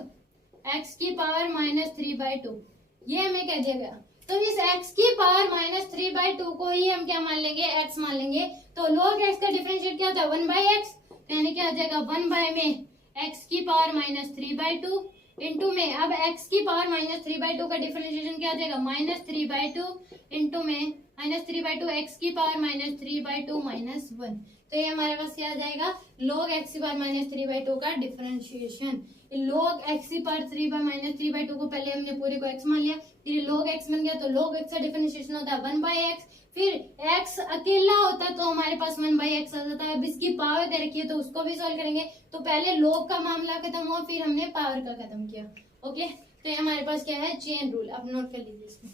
x की पावर -3/2, ये हमें कह दिया गया, तो इस x की पावर -3/2 को ही हम क्या मान लेंगे x मान लेंगे। तो log x का डिफरेंशिएट क्या होता है 1/x, यानी क्या आ जाएगा 1 में x की पावर -3/2 इंटू में अब x की पावर -3/2 का डिफरेंशिएशन क्या आ जाएगा -3/2 इंटू में -3/2 x की पावर -3/2 -1। तो ये हमारे पास क्या आ जाएगा log x की पावर -3/2 का डिफरेंशिएशन। log x की पावर -3/2 को पहले हमने पूरे को x मान लिया, फिर log x बन गया, तो log x का डिफरेंशिएशन होता है 1/x, फिर x अकेला होता तो हमारे पास 1/x आ जाता है। अब इसकी पावर दे रखी है तो उसको भी सॉल्व करेंगे, तो पहले log का मामला खत्म हुआ फिर हमने पावर का खत्म किया। ओके, तो ये हमारे पास क्या है चेन रूल, अब नोट कर लीजिए इसको।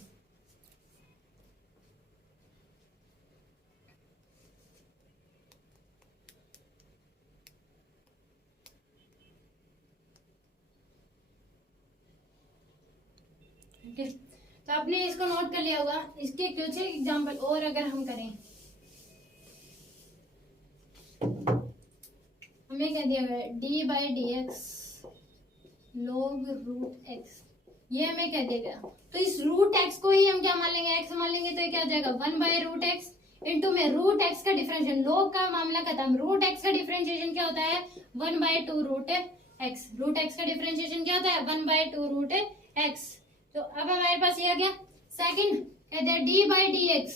तो आपने इसको नोट कर लिया होगा। इसके कुछ एग्जांपल और अगर हम करें, हमें क्या दिया गया d by d x log root x, ये हमें क्या दिया गया, तो इस रूट एक्स को ही हम क्या मान लेंगे x मान लेंगे, तो ये क्या हो जाएगा 1/√x इंटू में रूट एक्स का डिफरेंशिएशन, लॉग का मामला खत्म, रूट एक्स का डिफरेंशिएशन क्या होता है 1/2√x, रूट एक्स का डिफरेंशिएशन क्या होता है 1/2√x। तो अब हमारे पास ये आ गया। सेकंड कहते हैं d by d x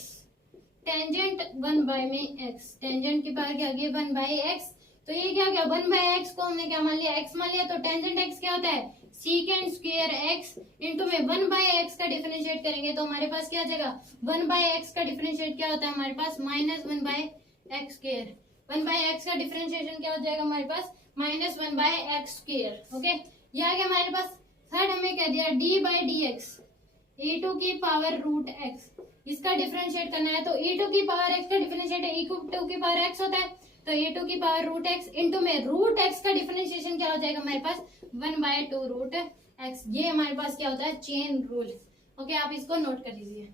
tangent 1 में x, टेंजेंट की पावर क्या होगी 1/x। तो ये क्या हो गया 1/x को हमने क्या मान लिया x मान लिया। तो टेंजेंट x क्या होता है सीकेंड स्क्वायर x इंटू में 1/x का डिफरेंशिएट करेंगे तो हमारे पास क्या आ जाएगा 1/x का डिफरेंशिएट क्या होता है हमारे पास -1/x स्क्वायर। 1/x का डिफरेंशिएशन क्या हो जाएगा हमारे पास -1/x स्क्वायर। ओके, ये आ गया हमारे पास। थर्ड हमें कह दिया d/dx e2 की पावर रूट x, इसका डिफरेंशिएट करना है। तो e2 की पावर x का डिफरेंशिएट e2 की पावर x होता है। तो e2 की पावर रूट x इंटू में रूट x का डिफरेंशिएशन क्या हो जाएगा हमारे पास 1/2 रूट x। ये हमारे पास क्या होता है चेन रूल। ओके, आप इसको नोट कर लीजिए।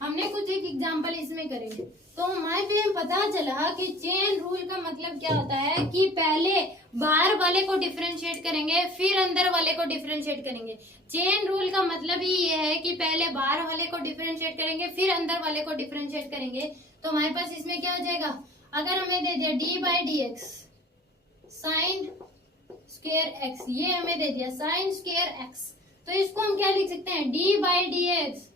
हमने कुछ एक एग्जांपल इसमें करे तो हमारे पता चला कि चेन रूल का मतलब क्या होता है कि पहले बाहर वाले को डिफरेंशिएट करेंगे फिर अंदर वाले को डिफरेंशिएट करेंगे। चेन रूल का मतलब ही ये है कि पहले बाहर वाले को डिफरेंशिएट करेंगे फिर अंदर वाले को डिफरेंशिएट करेंगे। तो हमारे पास इसमें क्या हो जाएगा, अगर हमें दे दिया d/dx साइन स्क्वायर x, ये हमें दे दिया साइन स्क्वायर x, तो इसको हम क्या लिख सकते हैं d/dx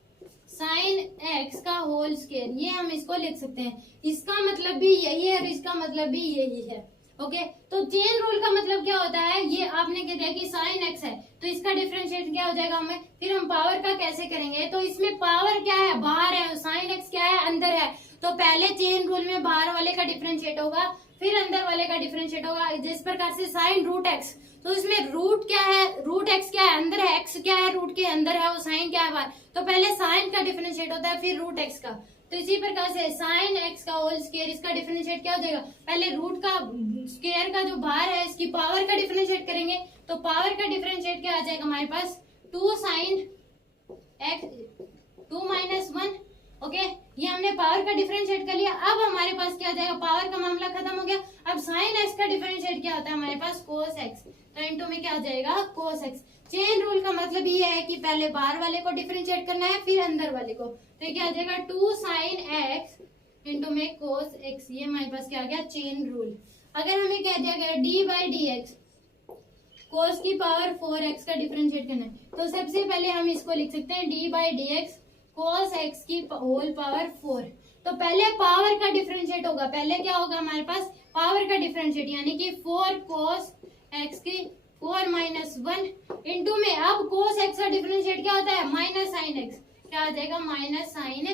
साइन x का होल स्क्वायर, ये हम इसको लिख सकते हैं। इसका मतलब भी यही है और इसका मतलब भी यही है। ओके, तो चेन रूल का मतलब क्या होता है, ये आपने कह दिया कि साइन x है तो इसका डिफरेंशिएट क्या हो जाएगा हमें, फिर हम पावर का कैसे करेंगे। तो इसमें पावर क्या है बाहर है, साइन x क्या है अंदर है। तो पहले चेन रूल में बाहर वाले का डिफरेंशिएट होगा फिर अंदर वाले का डिफरेंशिएट होगा। जिस प्रकार से साइन रूट x, तो इसमें रूट क्या है, रूट x क्या है अंदर है, x क्या है रूट के अंदर है, वो साइन क्या है बाहर। तो पहले साइन का डिफरेंशिएट होता है फिर रूट x का। तो इसी प्रकार से साइन x का होल स्क्वायर, इसका डिफरेंशिएट क्या हो जाएगा, पहले रूट का स्क्वायर का जो बाहर है इसकी पावर का डिफरेंशिएट करेंगे। तो पावर का डिफरेंशिएट क्या आ जाएगा हमारे पास 2 साइन x 2 - 1। ओके, ये हमने पावर का डिफरेंशिएट कर लिया। अब हमारे पास क्या आ जाएगा, पावर का मामला खत्म हो गया। अब साइन x का डिफरेंशिएट क्या होता है हमारे पास cos x, तो इनटू में क्या आ जाएगा cos x। चेन रूल का मतलब ये है कि पहले बाहर वाले को डिफरेंशिएट करना है फिर अंदर वाले को। तो क्या आ जाएगा 2 साइन x इंटू में cos x, ये हमारे पास क्या आ गया चेन रूल। अगर हमें कह दिया गया d/dx cos की पावर 4x का डिफरेंशिएट करना है तो सबसे पहले हम इसको लिख सकते हैं d/dx cos x की होल पावर 4। तो पहले पावर का डिफरेंशिएट होगा, पहले क्या होगा हमारे पास पावर का डिफरेंशिएट यानी कि 4 cos x की 4 - 1 इंटू में अब cos x का डिफरेंशिएट क्या होता है माइनस साइन x, क्या आ जाएगा माइनस साइन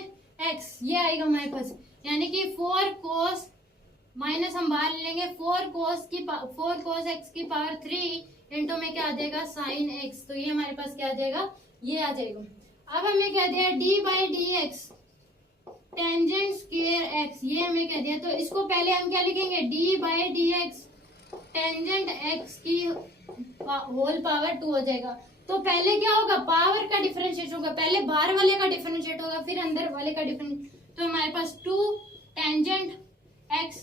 x, ये आएगा हमारे पास। यानी कि 4 cos माइनस हम बाहर लेंगे 4 cos x की पावर 3 इंटू में क्या आ जाएगा साइन x। तो ये हमारे पास क्या आ जाएगा, ये आ जाएगा। अब हमें कह दिया d/dx टेंजेंट स्क्वायर x, ये हमें कह दिया। तो इसको पहले हम क्या लिखेंगे d/dx टेंजेंट x की होल पावर 2 हो जाएगा। तो पहले क्या होगा पावर का डिफरेंशिएट होगा, पहले बाहर वाले का डिफरेंशिएट होगा फिर अंदर वाले का डिफरेंशिएट। तो हमारे पास 2 टेंजेंट x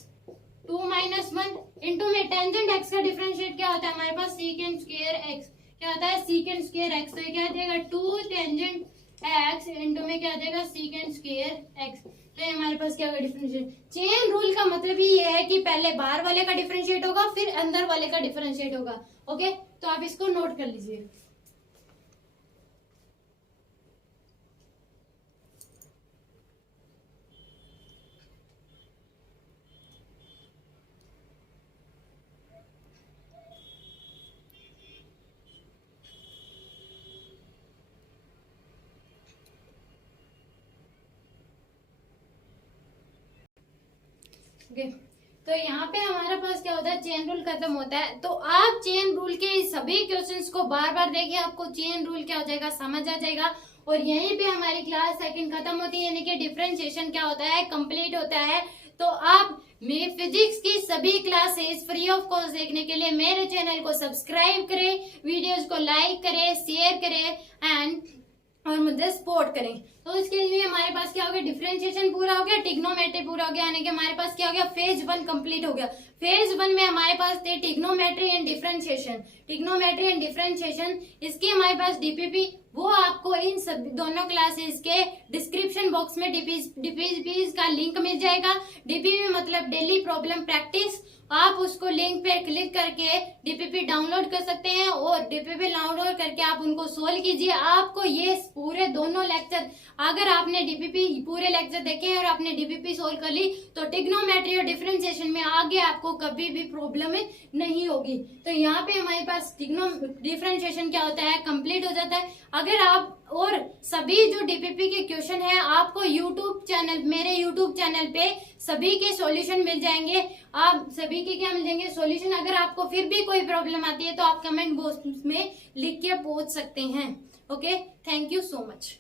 2 - 1 इंटू में टेंजेंट x का डिफरेंशिएट क्या होता है हमारे पास सीकेंड स्क्वायर x, क्या होता है सीकेंड स्क्वायर x। तो ये क्या आ जाएगा 2 टेंजेंट x इंटू में क्या आ जाएगा सीकेंड स्क्वायर x। तो ये हमारे पास क्या होगा डिफरेंशिएट। चेन रूल का मतलब ही ये है कि पहले बाहर वाले का डिफरेंशिएट होगा फिर अंदर वाले का डिफरेंशिएट होगा। ओके, तो आप इसको नोट कर लीजिए। ओके, तो यहाँ पे हमारे पास क्या होता है चेन रूल खत्म होता है। तो आप चेन रूल के सभी क्वेश्चंस को बार बार देखिए, आपको चेन रूल क्या हो जाएगा समझ आ जाएगा। और यहीं पे हमारी क्लास सेकंड खत्म होती है, यानी कि डिफरेंशिएशन क्या होता है कंप्लीट होता है। तो आप मेरे फिजिक्स की सभी क्लासेस फ्री ऑफ कॉस्ट देखने के लिए मेरे चैनल को सब्सक्राइब करें, वीडियोज को लाइक करें, शेयर करें और मुझे सपोर्ट करें। तो इसके लिए हमारे पास क्या हो गया डिफरेंशिएशन पूरा हो गया, ट्रिग्नोमेट्री पूरा हो गया, यानी कि हमारे पास क्या हो गया फेज 1 कंप्लीट हो गया। फेज 1 में हमारे पास थे trigonometry and differentiation. Trigonometry and differentiation इसके हमारे पास डीपीपी, वो आपको इन सब दोनों क्लासेस के डिस्क्रिप्शन बॉक्स में डीपीपी का लिंक मिल जाएगा। डीपीपी मतलब डेली प्रॉब्लम प्रैक्टिस। आप उसको लिंक पे क्लिक करके डीपीपी डाउनलोड कर सकते हैं और डीपीपी डाउनलोड करके आप उनको सोल्व कीजिए। आपको ये पूरे दोनों लेक्चर, अगर आपने डीपीपी पूरे लेक्चर देखे और आपने डीपीपी सोल्व कर ली तो ट्रिग्नोमेट्री और डिफरेंशिएशन में आगे आपको कभी भी प्रॉब्लम नहीं होगी। तो यहाँ पे हमारे पास डिफरेंशिएशन क्या होता है, कंप्लीट हो जाता है। अगर आप और सभी जो डीपीपी के क्वेश्चन है आपको यूट्यूब चैनल, मेरे यूट्यूब चैनल पे सभी के सॉल्यूशन मिल जाएंगे। आप सभी के क्या मिल जाएंगे, सॉल्यूशन। अगर आपको फिर भी कोई प्रॉब्लम आती है तो आप कमेंट बॉक्स में लिख के पूछ सकते हैं। Okay, thank you so much.